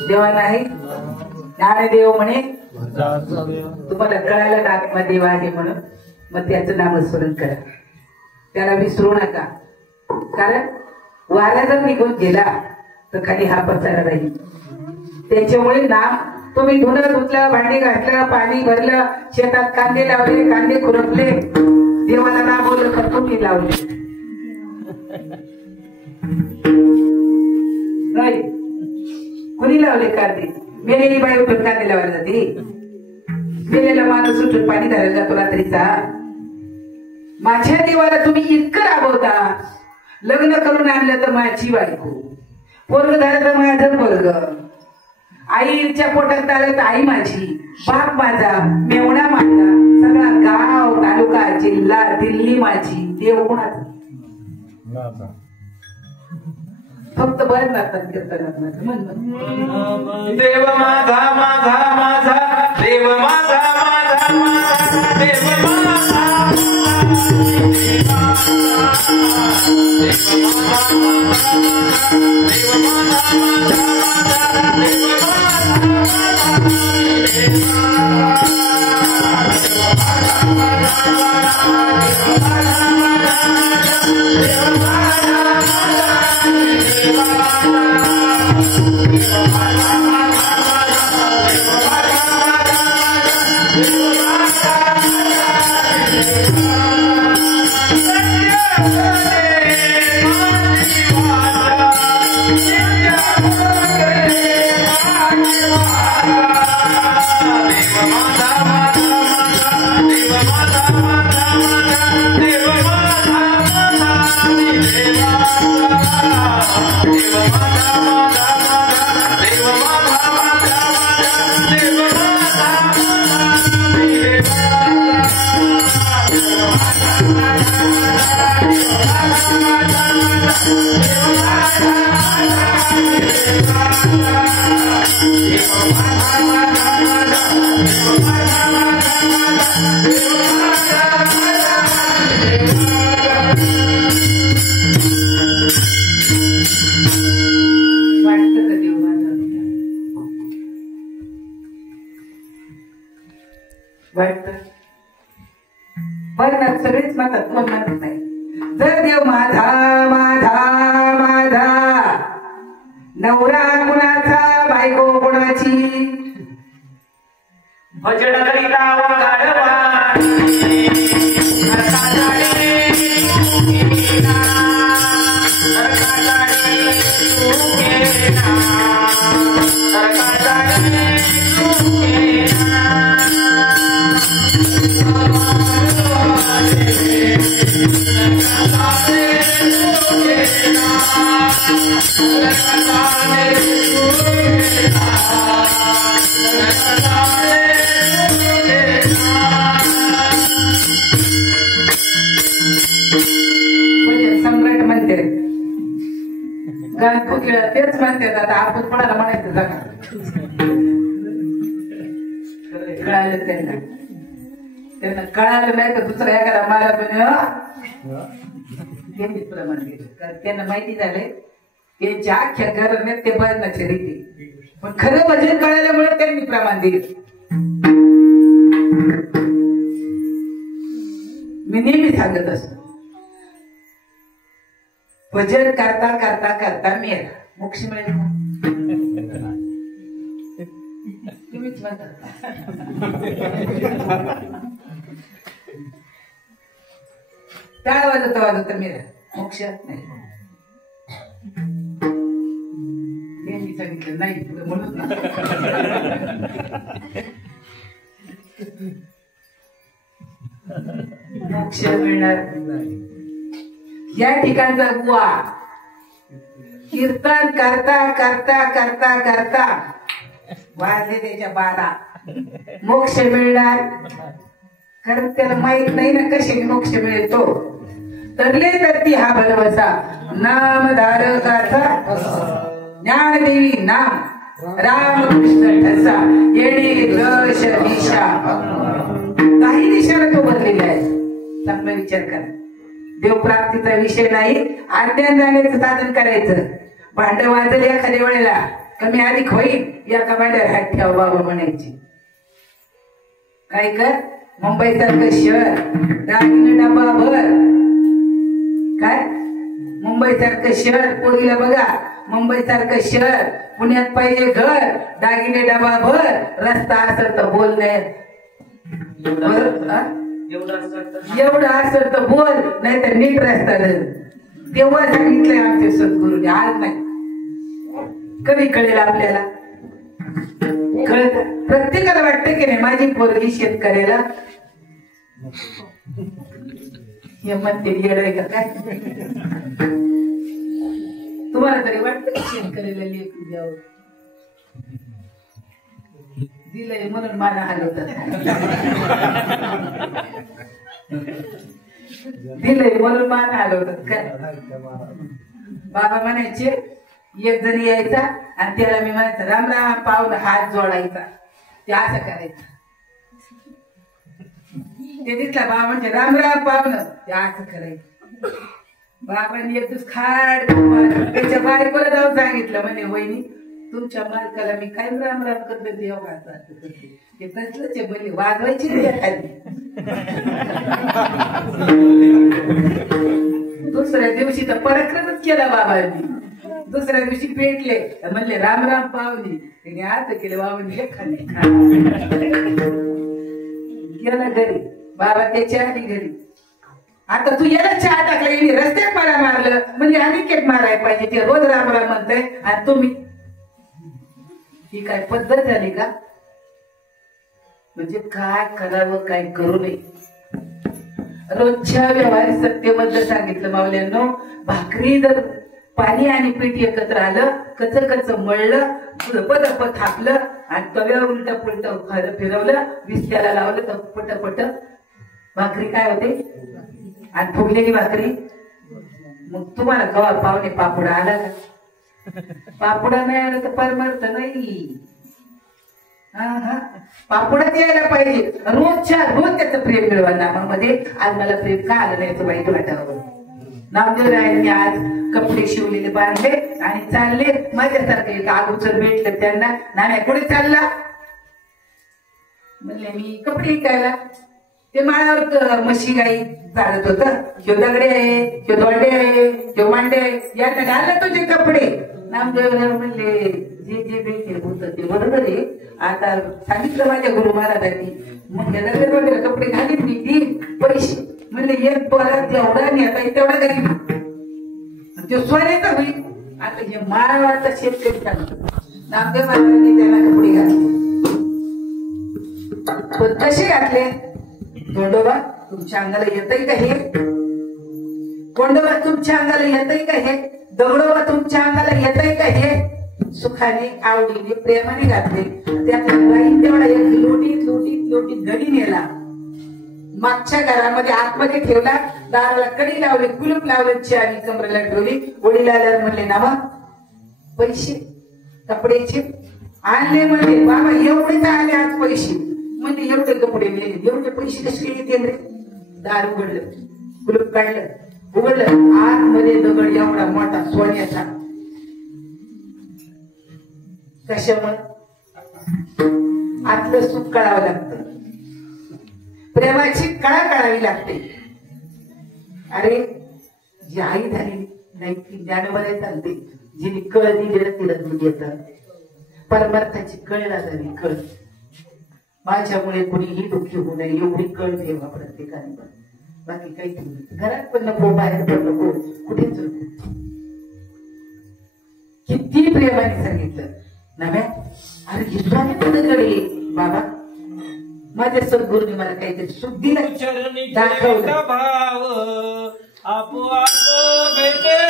देवा नाही. ज्ञानदेव म्हणे तुम्हाला कळायला ना आत्मदेव आहे म्हणून, मग त्याचं नामस्मरण करा. त्याला विसरू नका. कारण वारा जर निघून गेला तर खाली हा पसारा राहील. त्याच्यामुळे नाम तुम्ही धुणं धुतलं, भांडी घातलं, पाणी भरलं, शेतात कांदे लावले, कांदे खुरपले, देवाला नाम बोललं तर तुम्ही लावले नाही. कुणी लावले कांदे? मेलेली बाई उठून कांदे लावायला जाते? मेलेला माणूस उठून पाणी धरायला जातो रात्रीचा? माझ्या देवाला तुम्ही इतकं राबवता. लग्न करून आणलं तर माझी बायको, पोरग झालं तर माझं पोरग, आईच्या पोटात आलं तर आई माझी, बाप माझा, मेवणा माझा, सगळा गाव, तालुका, जिल्हा, दिल्ली माझी. देव कोणाचा? फक्त बरं लागतात कीर्तनात देव माझा माझा माझा, देव माझा माझा माझा, देव माझा Come on. पण सगळेच म्हणतात कोण म्हणत नाही. जर देव माझा माझा माझा, नवरा कुणाचा बायको कोणाची, भजन करिता गाढवा सम्राट म्हणते गणपती तेच म्हणते. आता आपण कोणाला म्हणायचं जागा कळालं त्यांना. त्यांना कळालं नाही तर दुसरा एखादा मला प्रमाण केलं. कारण त्यांना माहिती झालंय त्यांच्या अख्ख्या घराने ते भजनाचे रीती, पण खरं भजन कळाल्यामुळे त्यांनी प्रमाण दिले. मी नेहमी सांगत असतो, भजन करता करता करता मेला मोक्ष मिळेल. तुम्हीच म्हणता काय वाजत वाजत मेला मोक्ष नाही. त्यांनी सांगितलं नाही पुढे म्हणून ना. मोक्ष मिळणार या ठिकाणचा बुवा कीर्तन करता करता करता करता वाजले त्याच्या 12 मोक्ष मिळणार. कारण त्याला माहित नाही ना कशी मोक्ष मिळतो. तरले तर ती हा भरवसा नामधारकाचा ज्ञानदेवी नाम रामकृष्ण ठसा येणे दश दिशा. काही दिशेला तो बदलेला आहे. चांगला विचार करा. देवप्राप्तीचा विषय नाही, अज्ञान जाण्याचं साधन करायचं. भांड वाजल एखाद्या वेळेला कमी अधिक होईल एका भांड्यावर हात ठेवा बाबा म्हणायची. काय कर, मुंबई सारखं शहर दागिने डबा भर. काय मुंबई सारखं शहर पोरीला बघा, मुंबई सारखं शहर पुण्यात पाहिजे घर, दागिने डबा भर, रस्ता असेल तर बोलणे एवढं असेल तर बोल, नाही तर नीट रस्ता तेव्हा सांगितलंय आमचे सद्गुरूने. आज नाही, कधी कळेल आपल्याला. कळत प्रत्येकाला वाटतं की नाही माझी पोरगी शेतकऱ्याला हे म्हणते येड का काय. तुम्हाला तरी वाटतं की शेतकऱ्याला लेकरू द्यावं दिलंय म्हणून मला हलवतात. दिलंय म्हणून मला हलवतात काय. बाबा म्हणायचे एक जण यायचा आणि त्याला मी म्हणायचं राम राम पावलं हात जोडायचा. ते असं करायचं. ते दिसला बाबा म्हणजे राम राम पावलं ते असं करायचं. बाबांनी एक दिवस खाड त्याच्या बायकोला जाऊन सांगितलं म्हणे वहिनी तुमच्या मालकाला मी काय राम राम करते देव करते ते तसलंच आहे बोलले वाजवायची खाली. दुसऱ्या दिवशी तर पराक्रमच केला बाबांनी. दुसऱ्या दिवशी पेटले म्हणले राम राम पावली. त्याने असं केलं बाबांनी हे खाल्ले गेला घरी. बाबा त्याच्या आधी घरी. आता तू याला चहा टाकला येणे रस्त्यात मला मारलं म्हणजे अनिकेत मारायला पाहिजे. ते रोज राम राम म्हणताय आणि तुम्ही ही काय पद्धत झाली का. म्हणजे काय करावं काय करू नये. रोजच्या व्यवहारिक सत्तेबद्दल सांगितलं मावल्यांनो. भाकरी जर पाणी आणि पीठ एकत्र आलं कच कच मळलं धप थापलं आणि तव्यावर उलट पुलट फिरवलं विस्त्याला लावलं तर पट भाकरी काय होते आणि फुगलेली भाकरी. मग तुम्हाला कवा पाहुणे पापुडा आला का? पापुडा नाही आला तर परमार्थ नाही. पापुडाच यायला पाहिजे. रोजच्या रोज त्याचं प्रेम मिळवा नामामध्ये. आज मला प्रेम का आलं नाही याचं वाईट वाटावं. नामदेवरायांनी आज कपडे शिवलेले बांधले आणि चालले. माझ्यासारखे एक अगोदर भेटलं त्यांना. नाम्या कुठे चालला? म्हणले मी कपडे विकायला. ते माळावर म्हशी गाई चालत होत. ह्यो दगडे आहे, ह्यो दोंडे आहे, ह्यो मांडे आहे, यात घालले तुझे कपडे. नामदेवराय म्हणले जे जे भेटले होत ते बरोबर आहे. आता सांगितलं माझ्या गुरु महाराजांनी. मग या दगडे कपडे घालीत मी ती पैसे म्हणले एक बोला तेवढा नेता तेवढा गरीब तो सोन्याचा होईल. आता हे माळावरचा शेतकरी सांगतो नामदेव महाराजांनी त्याला कपडे घातले. पण कसे घातले? कोंडोबा तुमच्या अंगाला येतय का हे? कोंडोबा तुमच्या अंगाला येतय का हे? दगडोबा तुमच्या अंगाला येतय का हे? सुखाने आवडीने प्रेमाने घातले. त्यात बाई तेवढा एक लोटीत लोटीत लोटीत घडी नेला. मागच्या घरामध्ये आतमध्ये ठेवला. दाराला कडी लावली, कुलूप लावली आणि कमरेला ठेवली. वडिलाला म्हणले नावा पैसे कपड्याचे आणले. म्हणले बाबा एवढेच आले आज पैसे. म्हणजे एवढे कपडे नेले, एवढे पैसे कसे येते रे? दार उघडलं, कुलूप काढलं, उघडलं. आतमध्ये दगड एवढा मोठा सोन्याचा. कशामुळे? आतलं सुख कळावं लागतं. प्रेमाची कळा कळावी लागते. अरे जी आई झाली नाही ती ज्ञानोबाला चालते. जिने कळ दिली तिला दूध येतं. परमार्थाची कळ झाली. कळ माझ्यामुळे कोणीही दुःखी होऊ नये एवढी कळ ठेवा प्रत्येकाने. बाकी काही नाही. घरात पण नको, बाहेर पण नको, कुठेच नको. किती प्रेमाने सांगितलं नव्या. अरे घेतवाकडे बाबा माझ्या सद्गुरूने मला काहीतरी सुख दिलं दाखवलं. भाव आपोआप भेटे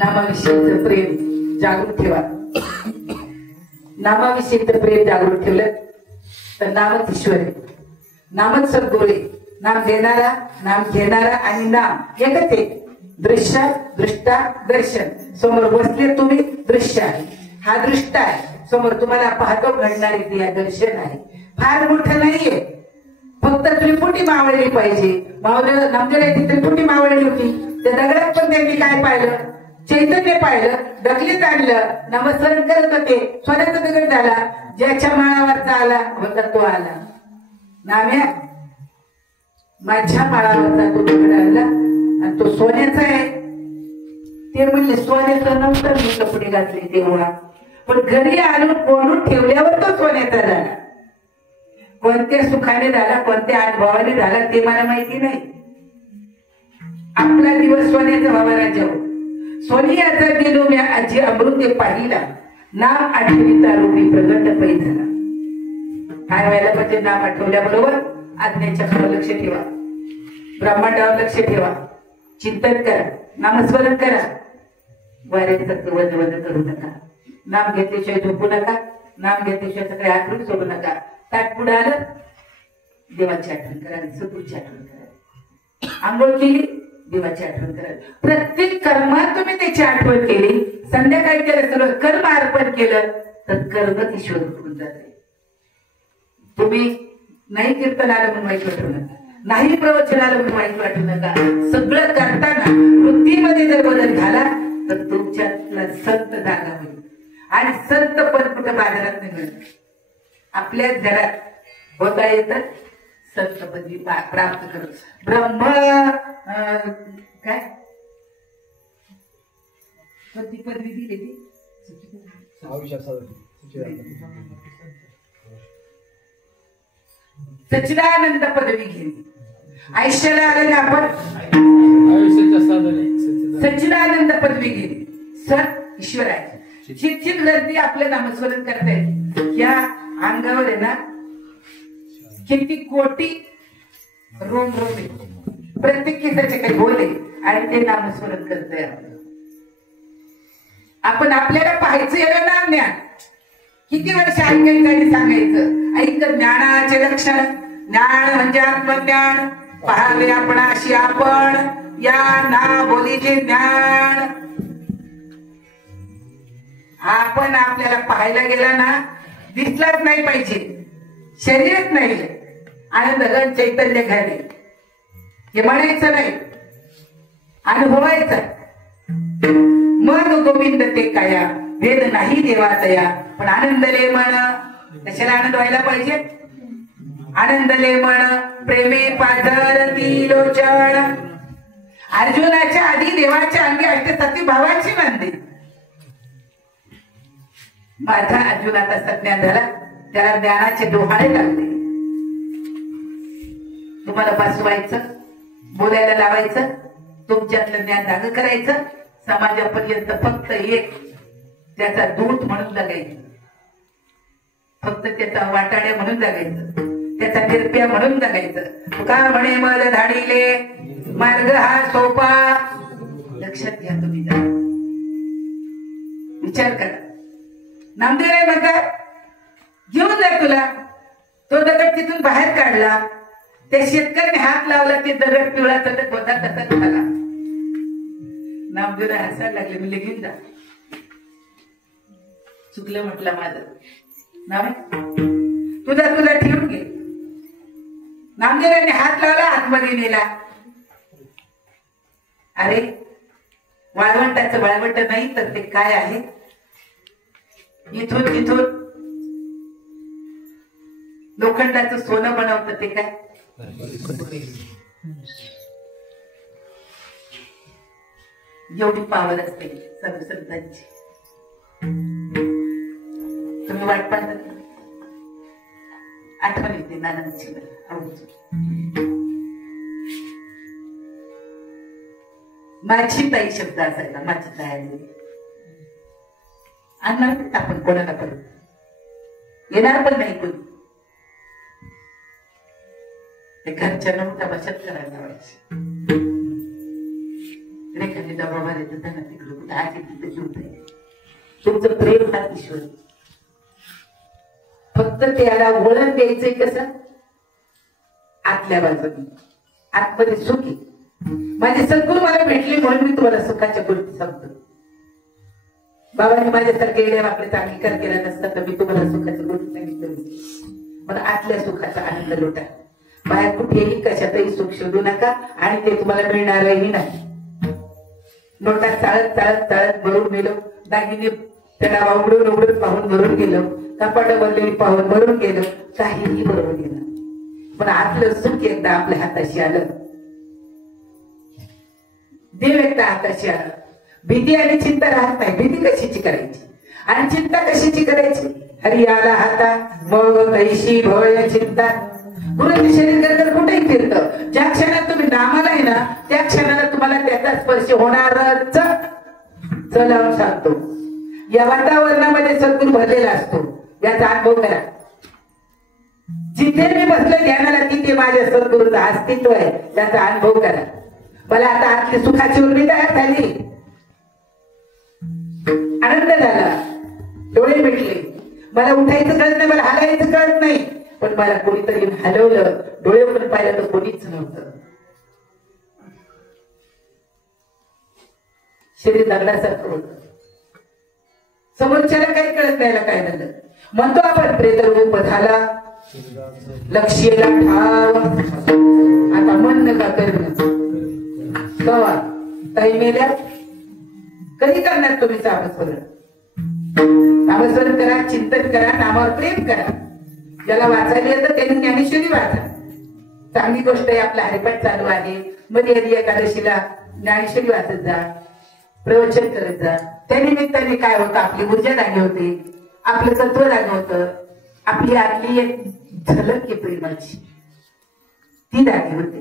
नामाविषयीचं प्रेम जागृत ठेवा. नामाविषयीचं प्रेम जागृत ठेवलं तर नामच ईश्वर आहे. नामच सद्गुरू आहे. नाम देणारा, नाम घेणारा आणि नाम एकच आहे. दृश्य दृष्टा दर्शन. समोर बसले तुम्ही दृश्य आहे. हा दृष्ट आहे. समोर तुम्हाला पाहतो घडणारी ती दर्शन आहे. फार मोठं नाहीये. फक्त त्रिपुटी मावळली पाहिजे. मावळ नामदेवरायांची त्रिपुटी मावळली होती. त्या दगडात पण त्यांनी काय पाहिलं? चैतन्य पाहिलं. ढकलीत आणलं. नमस्कार करत होते. सोन्याचा दगड झाला. ज्याच्या माळावरचा आला होता तो आला. नाम्या माझ्या माळावरचा तो दगड आणला आणि तो सोन्याचा आहे. ते म्हणले सोन्याचं नंतर मी कपडे घातले तेव्हा. पण घरी आणून कोणून ठेवल्यावर तो सोन्याचा झाला. कोणत्या सुखाने झाला, कोणत्या अनुभवाने झाला ते मला माहिती नाही. आपला दिवस सोन्याचा व्हावा राजाव. सोनियाचा दिलो मी आजी अमृते पाहिला. नाम आठविता रूपी प्रगट पै झाला. काय व्हायला पाहिजे? नाम आठवल्याबरोबर आज्ञेच्या खरं लक्ष ठेवा. ब्रह्मांडावर लक्ष ठेवा. चिंतन करा. नामस्मरण करा. वाऱ्यासारखं वज वज करू नका. नाम घेतल्याशिवाय झोपू नका. नाम घेतल्याशिवाय सगळे आठवण सोडू नका. ताट पुढे आलं देवाची आठवण करा. सद्गुरूची आठवण करा. आंघोळ केली देवाची आठवण करा. प्रत्येक कर्मात तुम्ही त्याची आठवण केली. संध्याकाळी केलं सगळं कर्म अर्पण केलं तर कर्मच ईश्वर होऊन जाते. तुम्ही नाही कीर्तन आलं म्हणून वाईट वाटू नका. नाही प्रवचन आलं म्हणून वाईट वाटू नका. सगळं करताना वृत्तीमध्ये जर बदल झाला तर तुमच्यातला संत जागा होईल. आणि संत पण कुठं बाजारात नाही मिळत. आपल्याच घरात होता येतं. संत पदवी प्राप्त करू. ब्रह्म काय कोणती पदवी दिली ती? सच्चिदानंद पदवी घेतली. आयुष्याला आलेले आपण आयुष्याच्या साधने सच्चिदानंद पदवी गेली सत ईश्वराची चित गर्दी आपलं नामस्मरण करता येईल. या अंगावर आहे ना किती कोटी रोम रोम आहे. प्रत्येक केसाचे काही बोले आणि ते नामस्मरण करतोय आपण. आपल्याला पाहायचं याला नाम ज्ञान किती वर्ष ऐकायचं आणि सांगायचं. ऐक ज्ञानाचे लक्षण. ज्ञान म्हणजे आत्मज्ञान. पाहावे आपणाशी आपण या ना बोलीचे ज्ञान. आपण आपल्याला पाहायला गेला ना दिसलाच नाही पाहिजे. शरीरच नाही आनंद घन चैतन्य घाले हे म्हणायचं नाही अनुभवायचं. मन गोविंद ते काया वेद नाही देवातया. पण आनंदले मन. कशाला आनंद व्हायला पाहिजे. आनंदले मन प्रेमे पाझरती लोचन. अर्जुनाच्या आधी देवाच्या अंगी अष्टसती भावाची मानते. माझा अर्जुन आता सज्ञान झाला. त्याला ज्ञानाचे डोहाळे लागले. तुम्हाला बसवायचं बोलायला लावायचं तुमच्यातलं ज्ञान जाग करायचं. समाजापर्यंत फक्त एक त्याचा दूत म्हणून जगायचं. फक्त त्याचा वाटाड्या म्हणून जगायचं. त्याचा तिरप्या म्हणून जगायचं. तुका म्हणे मल धाडीले मार्ग हा सोपा. लक्षात घ्या तुम्ही जरा विचार करा. नामदेव आहे म्हणतात घेऊन जा तुला. तो दगड तिथून बाहेर काढला. त्या शेतकऱ्याने हात लावला ते दगड पिवळा तसंच होता तसंच झाला. नामदेवला हसायला लागले. मी घेऊन जा. चुकलं म्हटलं माझं नाम तुझा ठेवून घे. नामदेवाने हात लावला आतमध्ये नेला. अरे वाळवंटाचं वाळवंट नाही तर ते काय आहे. इथून तिथून लोखंडाचं सोनं बनवतं ते काय. एवढी पावर असते संतांची. तुम्ही वाट पाहता आठवण येते नानांची. माझी ताई शब्द असायचा. माझी ताई आणणार आपण कोणाला परत येणार पण नाही कोणी. ते घरच्या नव्हत्या बचत करायला लावायची. रेखाने डबा भरायचं त्यांना तिकडे कुठे आहे तिथे घेऊन जायचं. तुमचं प्रेम हा ईश्वर. फक्त त्याला वळण द्यायचंय कसं आतल्या बाजूने. आतमध्ये सुखी. माझे सद्गुरू मला भेटले म्हणून मी तुम्हाला सुखाच्या गोष्टी सांगतो. बाबांनी माझ्यासारखे येड्या आपल्याचा अंगीकार केला नसता तर मी तुम्हाला सुखाच्या गोष्टी सांगितलं. पण आतल्या सुखाचा आनंद लुटा. बाहेर कुठेही कशातही सुख शोधू नका आणि ते तुम्हाला मिळणारही नाही. नोटा चाळत चाळत चाळत भरून गेलो. दागिने त्याला उघडून पाहून भरून गेलो. कपाट भरलेली पाहून भरून गेलो. काहीही बरोबर गेलं. पण आतलं सुख एकदा आपल्या हाताशी आलं. देव एकदा हाताशी आलं. भीती आणि चिंता राहत नाही. भीती कशाची करायची आणि चिंता कशाची करायची. हरी आला हाता मग कैशी भय चिंता. गुरुचे शरीर गरगर कुठेही फिरतं. ज्या क्षणात तुम्ही नामाला आहे ना त्या क्षणाला तुम्हाला त्याचा स्पर्श होणारच. चला सांगतो या वातावरणामध्ये सद्गुरू भरलेला असतो. याचा अनुभव करा. जिथे मी बसले ध्यानाला तिथे माझ्या सद्गुरूचं अस्तित्व आहे. त्याचा अनुभव करा. मला आता आतली सुखाची उर्मी तयार झाली. आनंद झाला. डोळे मिटले. मला उठायचं कळत नाही. मला हलायचं कळत नाही. पण मला कोणीतरी हलवलं. डोळे पण पाहिलं तर कोणीच नव्हतं. शरीर दगडासारखं होतं. समोरच्याला काही कळत नाही काय झालं. म्हणतो आपण प्रेतरूप झाला लक्ष्यला ठाव. आता मन नका करणं. कवा ताई मेल्या कधी करणार तुम्ही नामस्मरण. नामस्मरण करा. चिंतन करा. नामावर प्रेम करा. ज्याला वाचायला येतं त्यांनी ज्ञानेश्वरी वाचा. चांगली गोष्ट आहे. आपला हरिपाठ चालू आहे. मध्ये आधी एकादशीला ज्ञानेश्वरी वाचत जा. प्रवचन करत जा. त्या निमित्ताने काय होतं आपली ऊर्जा जागी होते. आपलं तत्व जागे होतं. आपली आतली एक झलक आहे प्रेमाची ती जागी होते.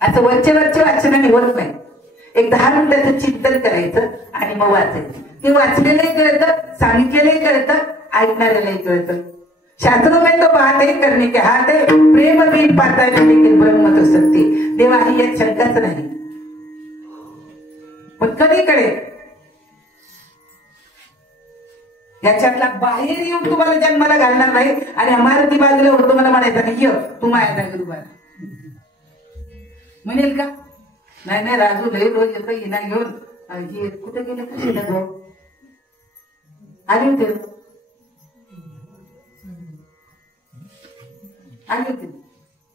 असं वरचे वाचनाने होत नाही. एक 10 मिनिटाचं चिंतन करायचं आणि मग वाचायचं. ते वाचलेलंही कळतं, सांगितलेलंही कळतं, ऐकणाऱ्यालाही कळतं. शास्त्रों में तो बात ही करने के हाथ है, प्रेम बिन पाता है लेकिन ब्रह्म तो सत्य. देवा ही यात शंकाच नाही. पण कधी कळेल याच्यातला बाहेर येऊन तुम्हाला जन्माला घालणार नाही आणि अमारती बाजूला होतो मला म्हणायचं नाही ये तू माझ्या जागेवर उभा म्हणेल का? नाही नाही राजू लय रोज येतं हिना घेऊन कुठे गेले कशी जाऊ आले होते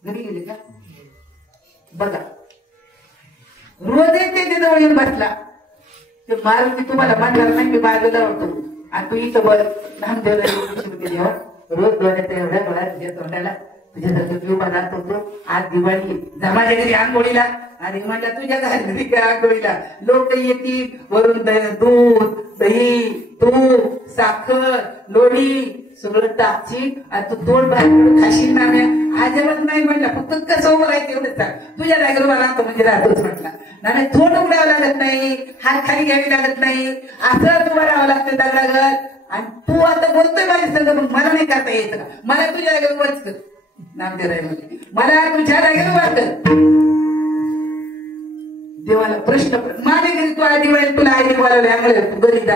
घरी गेले का बघा. रोज येते ते जवळ येऊन बसला ते मारुती तुम्हाला मानणार नाही. मी बाजूला होतो आणि तू इथं बघ नामदेव रोज डोळ्यात एवढ्या डोळ्यात तुझ्या तोंडाला तुझ्यासारखं जीव बनत होतो. आज दिवाळी जमाच्या घरी आंघोळीला आणि म्हणला तुझ्या घरी काय आंघोळीला लोक येतील वरून दूध दही तूप साखर लोणी सगळं टाकशील आणि तू तोंड बाहेर खाशील ना. आजवत नाही म्हणला फक्त कसं उभं राहायचं एवढंच सांग. तुझ्या जागेवर उभा राहतो म्हणजे राहतोच म्हटला ना. तोंड उघडावं लागत नाही, हात खाली घ्यावी लागत नाही, असं उभं राहावं लागतं दगडागत. आणि तू आता बोलतोय माझ्या संग मला नाही करता यायचं का? मला तुझ्या जागेवर उभाच कर नामदेवराय म्हणजे मला तुझ्या जागेवर उभा कर. देवाला प्रश्न माझ्या घरी तू आधी वेळेला तुला आई बोलावलं तू घरी जा.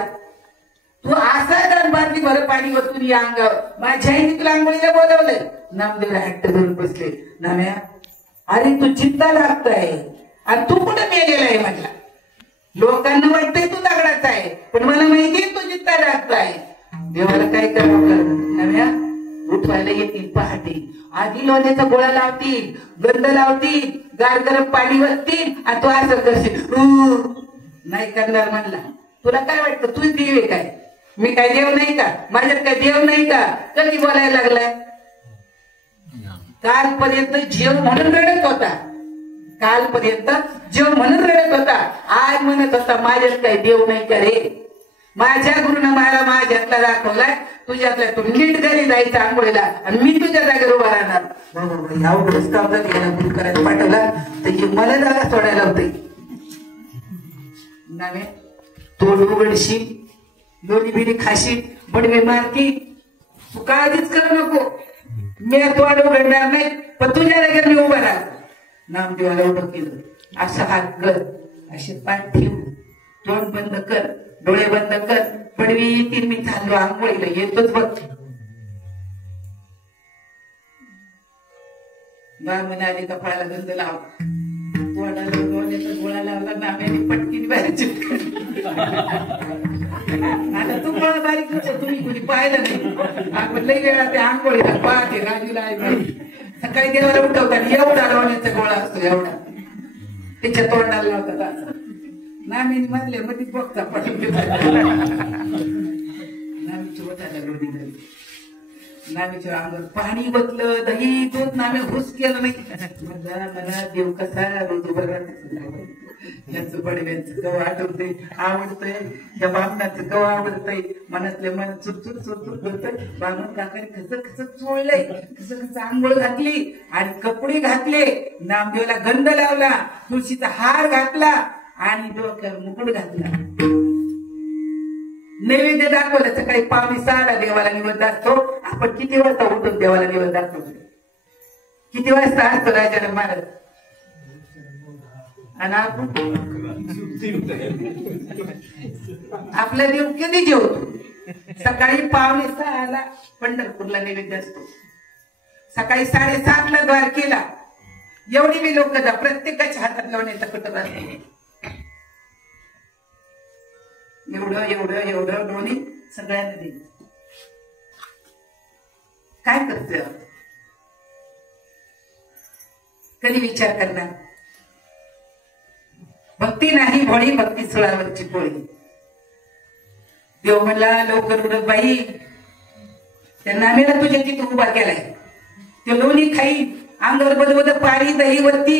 तू असा जर बादली भर पाणी वतून या अंगावर माझ्या आईने तुला आंघोळीला बोलवलंय. नामदेवला हट्ट धरून बसले. नाम्या अरे तू चिंता लागताय आणि तू कुठं मेलेला आहे म्हटला. लोकांना वाटतंय तू दगडाचा आहे पण मला माहितीये तू चिंता लागताय. देवाला काय करावं कर नाम्या उठवायला येतील पहाटे आधी लोण्याचा गोळा लावतील गंध लावतील गार गरम पाणी वसतील आणि तू असं करशील नाही करणार म्हणला. तुला काय वाटतं तूच देव आहे काय? मी काय देव नाही का? माझ्यात काय देव नाही का? कधी बोलायला लागलाय? कालपर्यंत जीव म्हणून रडत होता. कालपर्यंत जीव म्हणून रडत होता. आज म्हणत होता माझ्यात काही देव नाही का रे? माझ्या गुरुनं मला माझ्यातला दाखवलाय. तुझ्यातला तू नीट घरी जायचं आंघोळीला आणि मी तुझ्या जागेवर उभा राहणार. अवघडच काम याला गुरु करायला पाठवला तर मला जागा सोडायला होते. नामे तोंड उघडशील लोणी बिणी खाशील बडवे मारती तू काळजीच करू नको. मी तोंड उघडणार नाही पण तुझ्या जागेवर मी उभा राहतो. नामदेवाला उभं केलं. असं हात कर असे पाठ ठेवू तोंड बंद कर डोळे बंद कर. पडवी येतील मी चाललो आंघोळीला येतोच बघ. म्हणे आली कपाळाला गंध लाव तोंडाला डोळ्याचा गोळा लावला नाम्याने पटकीने बाहेर चिपकली. आता तुम्हाला बारीक तुम्ही कोणी पाहिलं नाही. आपण लई वेळा ते आंघोळीला पाहते राजूला आई सकाळी देवाला उठवतात एवढा डोळ्याचा गोळा असतो एवढा त्याच्या तोंडाला लावतात असं. नामीने म्हणले मग ती बघता पटून नामीची वटाला लोणी झाली. नामीच्या अंगावर पाणी बसलं दही दूध नामे हुस केलं नाही. मला देव कसा रोज बघा यांचं बडव्यांचं गव आठवतंय आवडतंय या बामणाचं गव आवडतंय. मनातल्या मन चुरचुर चुरचुर करतंय. बामण काकाने कसं कसं चोळलंय कसं कसं आंघोळ घातली आणि कपडे घातले. नामदेवला गंध लावला तुळशीचा हार घातला आणि डोक्यावर मुकुट घातला. नैवेद्य दाखवलं. सकाळी 5:45 देवाला निवड असतो. आपण किती वाजता उठून देवाला निवड दाखवतो? किती वाजता असतो राजाला महाराज? आणि आपण आपला देव कधी जेवतो? सकाळी 5:45 पंढरपूरला नैवेद्य असतो. सकाळी 7:30 द्वारकेला. एवढी मी लोक जा प्रत्येकाच्या हातात लावण्याचा कटक असतो. एवढं एवढं एवढं डोणी सगळ्यांना दिली. काय करतोय कधी विचार करणार? भक्ती नाही भोळी भक्ती सुळावरची पोळी. देव म्हणला लवकर उडत बाई त्या नामेला तुझ्या तिथं उभा केलाय. ते लोणी खाई अंगावर बदबद पाणी दही वरती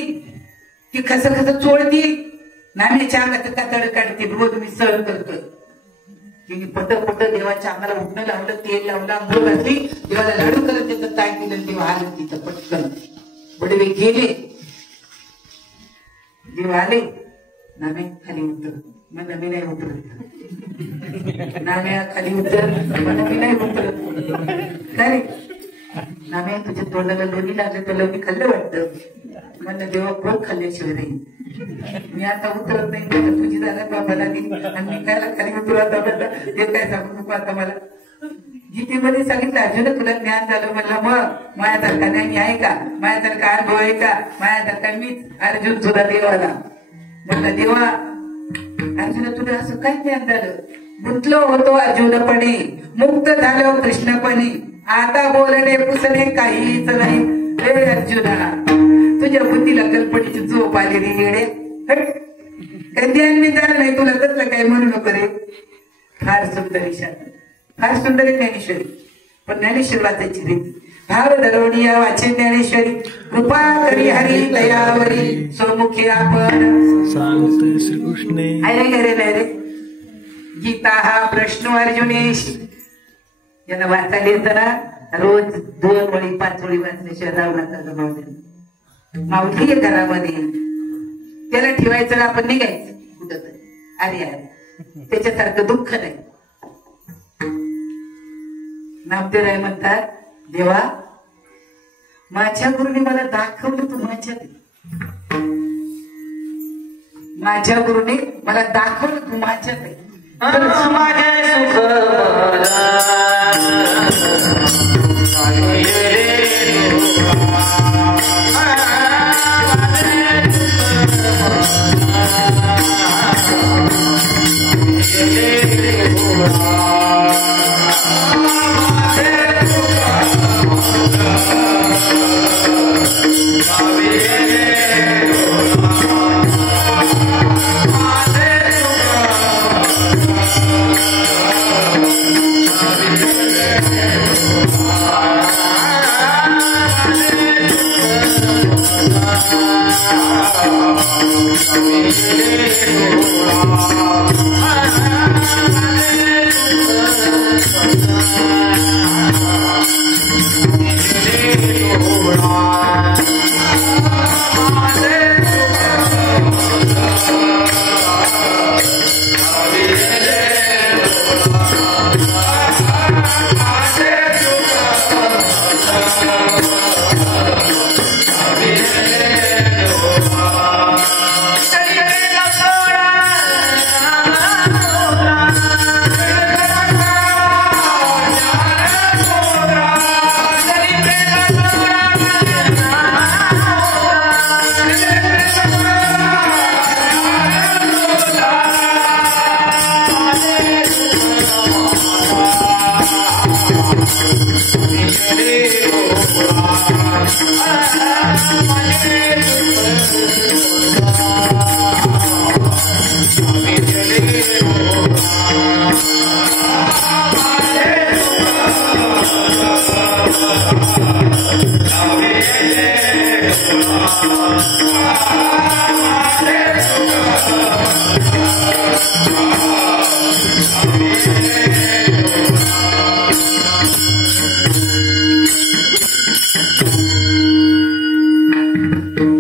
ती खस खस चोळती. नाम्याच्या अंगात कातड काढते. रोज मी सहन करतोय. तिने पट पट देवाच्या अंगाला उठणं लावलं तेल लावलं आंघोळ घातली. देवाला लाडू करत त्याचं ताय दिलं. तेव्हा आलं तिथं पटकन बडवे गेले. देव आले नामे खाली उतर मग मी नाही उतरत, नाम्या खाली उतर मग मी नाही उतरत. काय रे नाम्या तुझ्या तोंडाला लोणी लागले तुला मी खाल्लं वाटतं. म्हणलं देवा कोण खाल्ल्याशिवाय राहील, मी आता उतरत नाही. तुझी जागा बाबाला दिली आणि मी कायला खाली उतरत हे काय सांगू नको आता मला. गीतेमध्ये सांगितलं अर्जुन तुला ज्ञान झालं. म्हणलं मग माझ्यासारखा ज्ञानी आहे का, माझ्यासारखा अनुभव आहे का, माझ्यासारखा मीच अर्जुन सुद्धा देवाला. म्हणलं देवा अर्जुन तुला असं काय ज्ञान झालं. गुंतलो होतो अर्जुनपणे मुक्त झालो कृष्णपणे, आता बोलणे पुसणे काहीच नाही. हे अर्जुना तुझ्या बुद्धीला कल्पनेची झोप आली रे येडे. काही ज्ञान मी झालं नाही तुला तसलं काय म्हणू नको रे. फार सुंदर ईशा, फार सुंदर ज्ञानेश्वरी. पण ज्ञानेश्वर वाचायची रीती भाव धरवणीया वाचे ज्ञानेश्वरी. कृपा करी हरी दयावरी स्वमुखी आपण सांगते श्रीकृष्णे. अरे घरे नाही रे. गीता हा प्रश्न अर्जुनेश यांना वाचायला येताना रोज 2 वळी 5 वळी वाचल्याशिवाय राहू नका. माऊली घरामध्ये त्याला ठेवायचं आपण निघायचं कुठं तरी. अरे अरे त्याच्यासारखं दुःख नाही. नामदेवराय म्हणतात देवा माझ्या गुरुने मला दाखवलं तू माझ्यात, माझ्या गुरुने मला दाखवलं तू माझ्यात.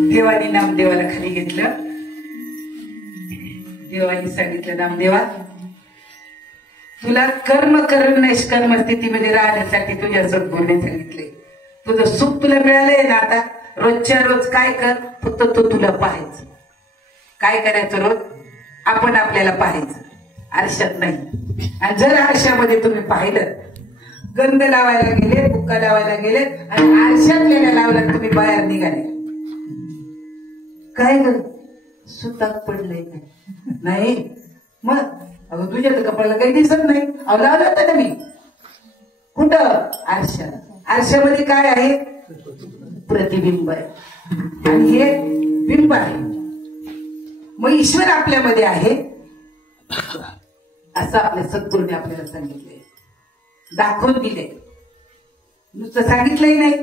देवाने नामदेवाला खाली घेतलं. देवाने सांगितलं नामदेवा तुला कर्म करून निष्कर्म स्थितीमध्ये राहण्यासाठी तुझ्या सद्गुरूने सांगितले. तुझं सुख तुला मिळालंय ना, आता रोजच्या रोज काय कर, फक्त तो तुला पाहायचं. काय करायचं रोज आपण आपल्याला पाहायचं, आरशात नाही. आणि जर आरशामध्ये तुम्ही पाहिलं, गंध लावायला गेले, बुक्का लावायला गेले आणि आरशात लेण्या लावला तुम्ही बाहेर निघाले, काय ग सुताक पडलंय काय नाही. मग अगं तुझ्या तर कपाळाला काही दिसत नाही. अहो लावलं होतं ना मी. कुठं आरशा. आरशामध्ये काय आहे, प्रतिबिंब आहे आणि हे बिंब आहे. मग ईश्वर आपल्यामध्ये आहे असं आपल्या सद्गुरूने आपल्याला सांगितलंय, दाखवून दिले. नुसतं सांगितलंही नाही,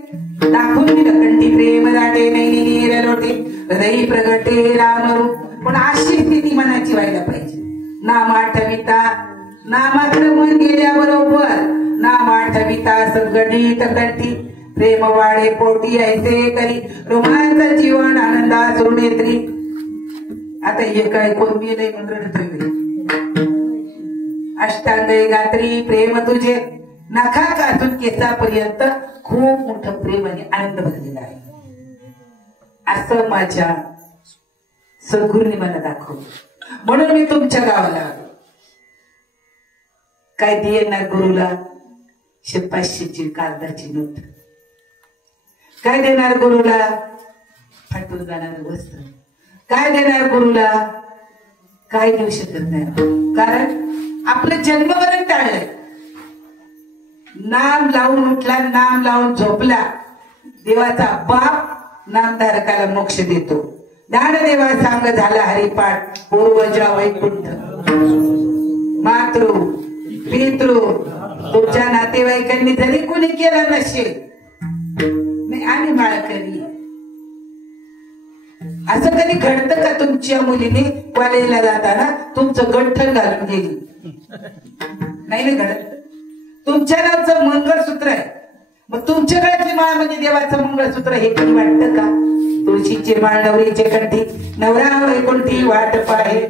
दाखवून दिलं. कंठी प्रेम दाटे नैनी नीर लोटे हृदयी प्रगटे रामरूप. पण अशी स्थिती मनाची व्हायला पाहिजे. नाम आठविता नामात्र मन गेल्याबरोबर, नाम आठविता सद्गणित कंठी प्रेम वाढे पोटी ऐसे करी रोमांच जीवन आनंदा सुनेत्री. आता हे काय कोण मी नाही म्हणून रडतोय. अष्टांगई गात्री प्रेम तुझे नखा काढून केसापर्यंत खूप मोठं प्रेम आणि आनंद भरलेला आहे. असं माझ्या सद्गुरूंनी मला दाखवलं. म्हणून मी तुमच्या गावाला आलो. काय देणार गुरुला? 500ची कागदाची नोट. काय देणार गुरुला? फाटून जाणार वस्त्र. काय देणार गुरुला? काय देऊ शकत नाही. कारण आपलं जन्मवरण टाळलंय. नाम लावून उठला, नाम लावून झोपला. देवाचा बाप नामधारकाला मोक्ष देतो. ज्ञानदेवा सांग झाला हरिपाठ पूर्वजा वैकुंठ. मातृ पितृ तुमच्या नातेवाईकांनी जरी कोणी केलं नसेल, आम्ही माळकरी. असं कधी घडतं का तुमच्या मुलीने कॉलेजला जाताना तुमचं गंठण घालून गेली? नाही ना घडत. तुमच्या नावचं मंगळसूत्र आहे, मग तुमच्या गळ्यातली माळ म्हणजे देवाचं मंगळसूत्र हे कधी वाटतं का? तुळशीची माळ नवरीचे कंठी, नवरा वैकुंठी वाट पाहे.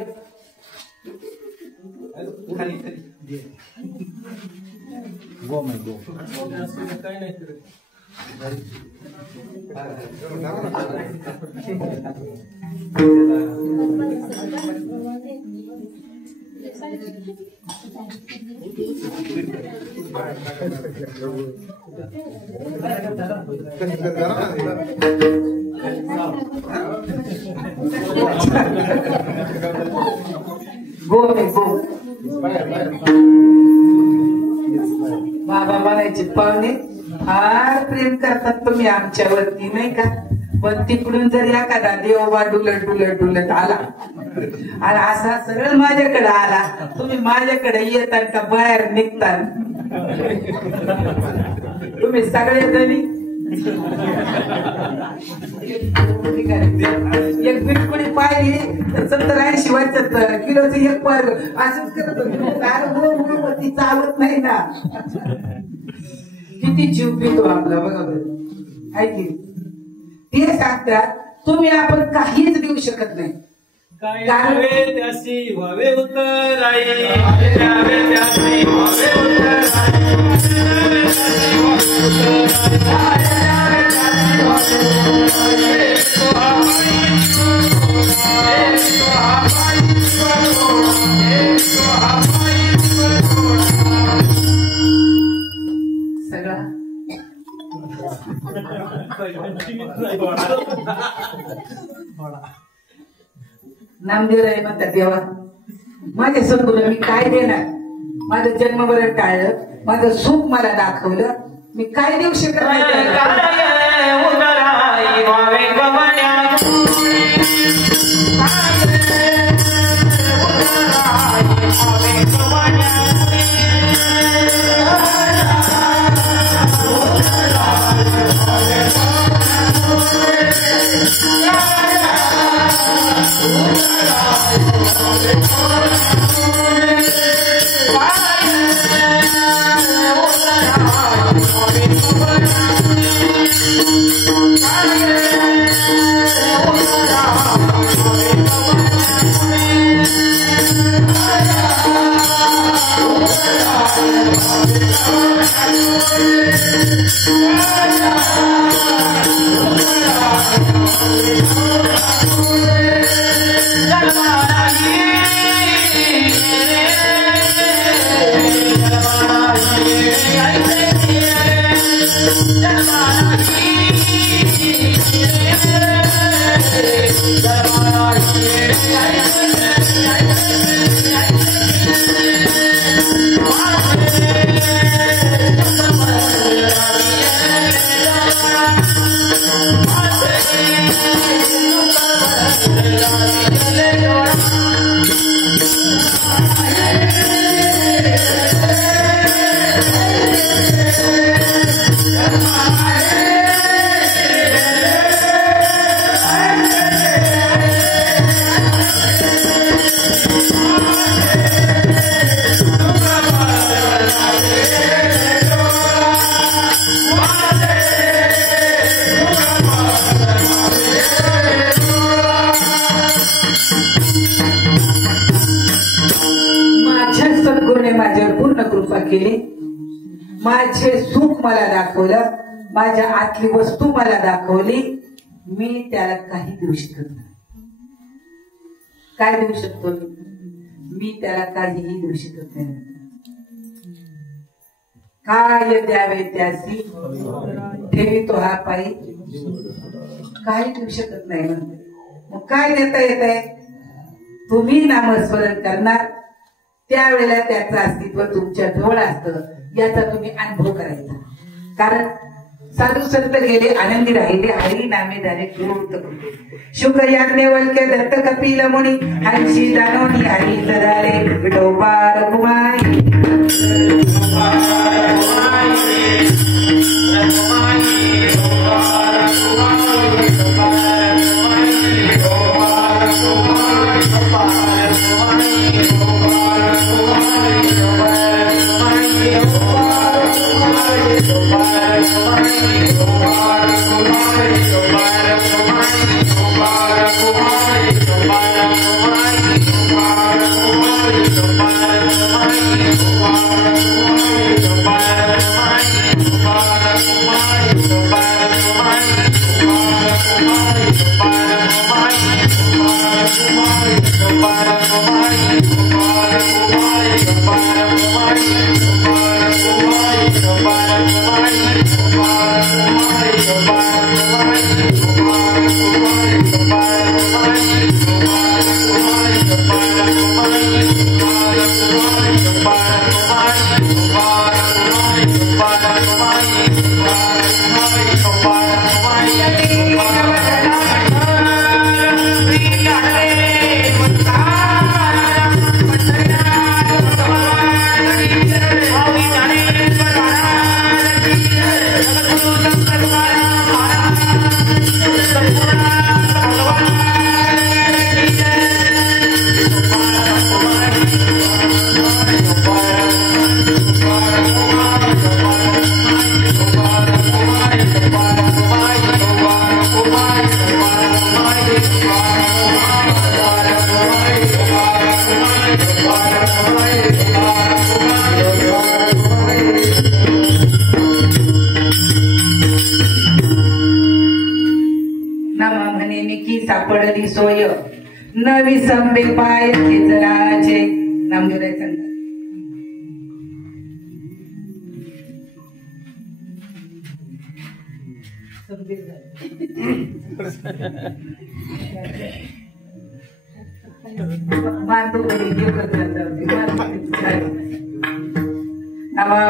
बाबा म्हणायचे पाहुणे फार प्रेम करतात तुम्ही आमच्यावरती, नाही का? पण तिकडून जर एखादा देवबा डुलत डुलत डुलत आला आणि असा सरळ माझ्याकडे आला, तुम्ही माझ्याकडे येतात का बाहेर निघतात? तुम्ही सगळेजणी एक बिटकुडी पाहिली तर 70-80 वर्षात किलोचं एक पार असंच करत होती. चालत नाही ना. किती जीव पितो आपला बघा बरं, ऐकली ते सांगतात. तुम्ही आपण काहीच देऊ शकत नाही. कारण त्याशी व्हावे उतराई, त्यावे त्याशी व्हावे नामदेव राय म्हणतात देवा माझ्या सद्गुरू मी काय देणार? माझं जन्मवरण टाळलं, माझं सुख मला दाखवलं, मी काय देऊ शकत नाही. केली, माझे सुख मला दाखवलं, माझ्या आतली वस्तू मला दाखवली, मी त्याला काही देऊ शकत नाही. काय देऊ शकतो मी त्याला काहीही देऊ शकत नाही. काय द्यावे त्यासी ठेवी तो हा पायी, काही देऊ शकत नाही म्हणते. मग काय देता येत आहे? तुम्ही नामस्मरण करणार त्यावेळेला त्याचं अस्तित्व तुमच्या जवळ असतं, याचा तुम्ही अनुभव करायचा. कारण साधू संत गेले आनंदी राहिले, हरी नामे झाले शुक याज्ञवल्क्य दत्त कपिल मुनी, हरिशी दानोनी हरी सदारे विठोबा कुमारी. सापडली सोय नवी संबे पाय खेचराचे. नामदेवराय सांगतात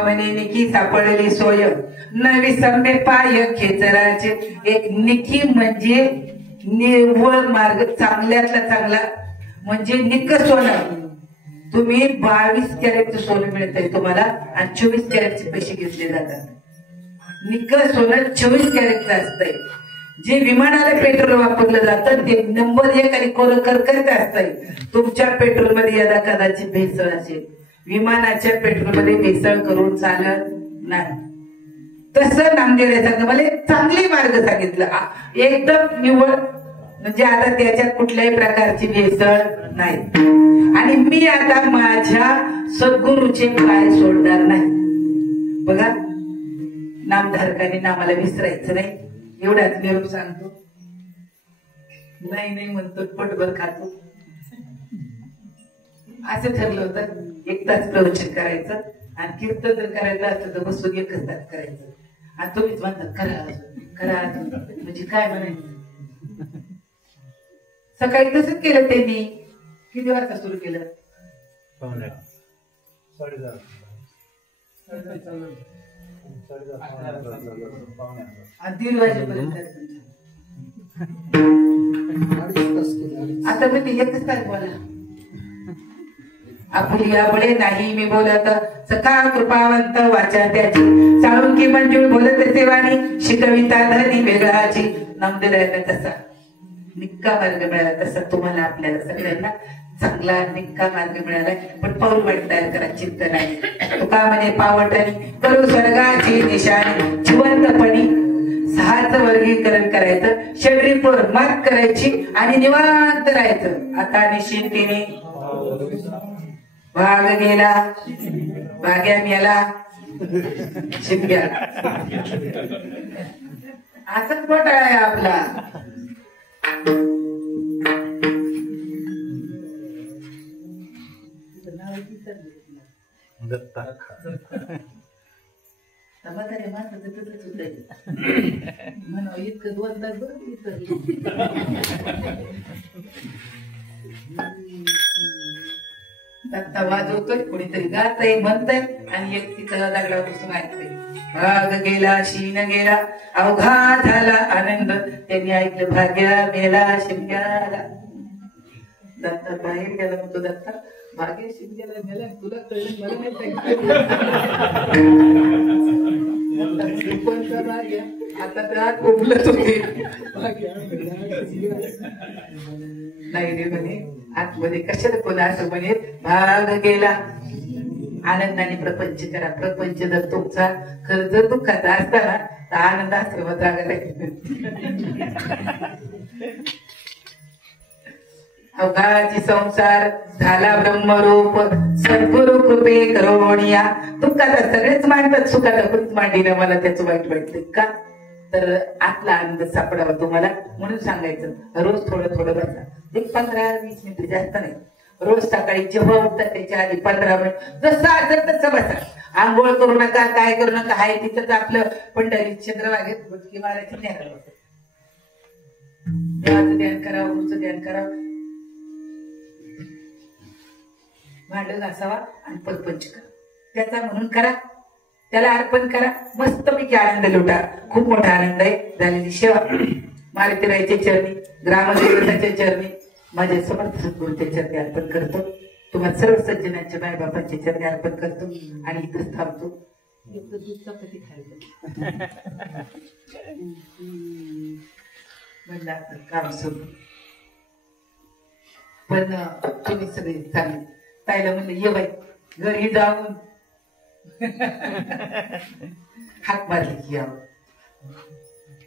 म्हणे निकी सापडली सोय नवी संबे पाय खेचराचे. एक निकी म्हणजे निव्वळ मार्ग, चांगल्यातला चांगला म्हणजे निक्क सोनं. तुम्ही 22 कॅरेटचं सोनं मिळत आहे तुम्हाला आणि 24 कॅरेटचे पैसे घेतले जातात. निक्क सोनं 24 कॅरेटचं असतंय. जे विमानाला पेट्रोल वापरलं जातं ते नंबर 1 आणि कोरं करकरीत असतंय. तुमच्या पेट्रोल मध्ये यदा कदाचित भेसळ असेल, विमानाच्या पेट्रोल मध्ये भेसळ करून चालत नाही. तसं नामदेवराय मला चांगले मार्ग सांगितलं, एकदम निवड, म्हणजे आता त्याच्यात कुठल्याही प्रकारची भेसळ नाही. आणि मी आता माझ्या सद्गुरूचे पाय सोडणार नाही. बघा, नामधारकाने नामाला विसरायचं नाही, एवढाच निरोप सांगतो. नाही म्हणतो, पोटभर खातो. असं ठरलं होतं 1 तास प्रवचन करायचं आणि कीर्तन जर करायचं असतं तर बसून 1 तास करायचं. आणि तुम्हीच म्हणतात करा म्हणजे काय म्हणायचं. सकाळी तसंच केलं त्यांनी. किती वाजता सुरू केलं? 1:30 वाजेपर्यंत. आता मी 1 तास बोला. आपुलियामुळे नाही मी बोलत, सखा कृपावंत वाचा त्याची, साळुंकी मंजूळ बोलत सेवानी, शिकविता धनी वेगळाची. नामदेवरायांना तसा निक्का मार्ग मिळाला, तसा तुम्हाला आपल्याला सगळ्यांना चांगला निक्का मार्ग मिळाला. पण पाऊल वाट तयार करा, चिंता नाही. तुका म्हणे पावटणी करू स्वर्गाची निशाणी, जिवंतपणी 6चं वर्गीकरण करायचं. शरीरवर मात करायची आणि निवांत राहायचं. आता निश्चिंतीने वाघ गेला वाघ्या मेला शिमग्या असंच घोटाळा आहे आपला. इतकं दोन तास दत्ता वाजवतोय कोणीतरी गातय म्हणतय आणि एक तिथं दगडावर बसून ऐकतय. भाग गेला शीन गेला अवघा झाला आनंद त्यांनी ऐकलं भाग्या मेला शिमग्याला. दत्ता बाहेर गेला म्हणतो दत्ता भाग्या शिमग्याला मेला तुला कळलं मला नाही कोणता भाग्या आता तर कोंबलत होते नाही रे म्हणे आतमध्ये कशाला कोणा असं म्हणे भाग गेला. आनंदाने प्रपंच करा. प्रपंच जर तुमचा खर्च दुःखाचा असताना तर आनंद आश्रमात जागा अवघाची संसार झाला ब्रह्मरूप सद्गुरु कृपे करोनिया. दुःखाचा सगळेच मांडतात सुखाचा कुठच मांडीला मला त्याचं वाईट वाटतं का तर आतला आनंद सापडावा तुम्हाला म्हणून सांगायचं रोज थोडं थोडं बसा. एक 15-20 मिनिटं जास्त नाही. रोज सकाळी जेव्हा उठतात त्याच्या आधी 15 मिनिट जसं असेल तसं बसा. आंघोळ करू नका काय करू नका हाय तिथंच आपलं पंढरीत चंद्रभागेत गुटकी मारायची ध्यान देवाचं ध्यान करावं गुरुचं ध्यान करावं. भांड घासावा आणि परपंच करा त्याचा म्हणून करा त्याला अर्पण करा. मस्तपैकी आनंद लुटा. खूप मोठा आनंद आहे. झालेली सेवा मारुतीरायच्या चरणी ग्रामदेवताच्या चरणी माझ्या समर्थ सद्गुरूच्या चरणी अर्पण करतो. तुम्हाला सर्व सज्जनांच्या मायबापांच्या चरणी अर्पण करतो आणि इथंच थांबतो. चपाती खायचं म्हणलं आता काम सुरू पण तुम्ही सगळे चालेल. ताईला म्हणलं ये बाई घरी जाऊन हात मारले की यावं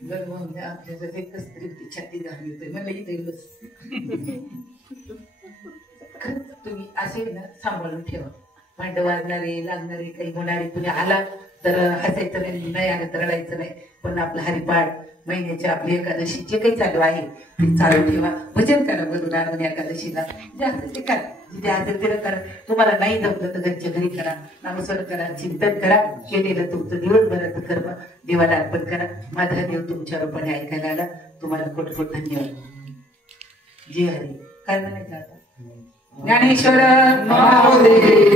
आपल्या एकच तरी छाती घालली होती म्हणलं इथे बस. तुम्ही असे ना सांभाळून ठेवा. भांड वाजणारे लागणारे काही होणारे कुणी आला तर हसायचं नाही आलं तर रडायचं नाही. पण आपलं हरिपाठ महिन्याची आपली एकादशी जे काही चालू आहे ते चालू ठेवा. भजन करा बघून आणून एकादशीला जास्त ते करा जिथे असेल तिला करा. तुम्हाला नाही जमलं तर घरच्या घरी करा. नामस्मरण करा चिंतन करा. केलेलं तुमचं दिवसभराचं कर्म देवाला अर्पण करा. माझा देव तुमच्या रूपाने ऐकायला आला. तुम्हाला कोट कोट धन्यवाद. जय हरी. काय म्हणायचं आता ज्ञानेश्वर महादेव.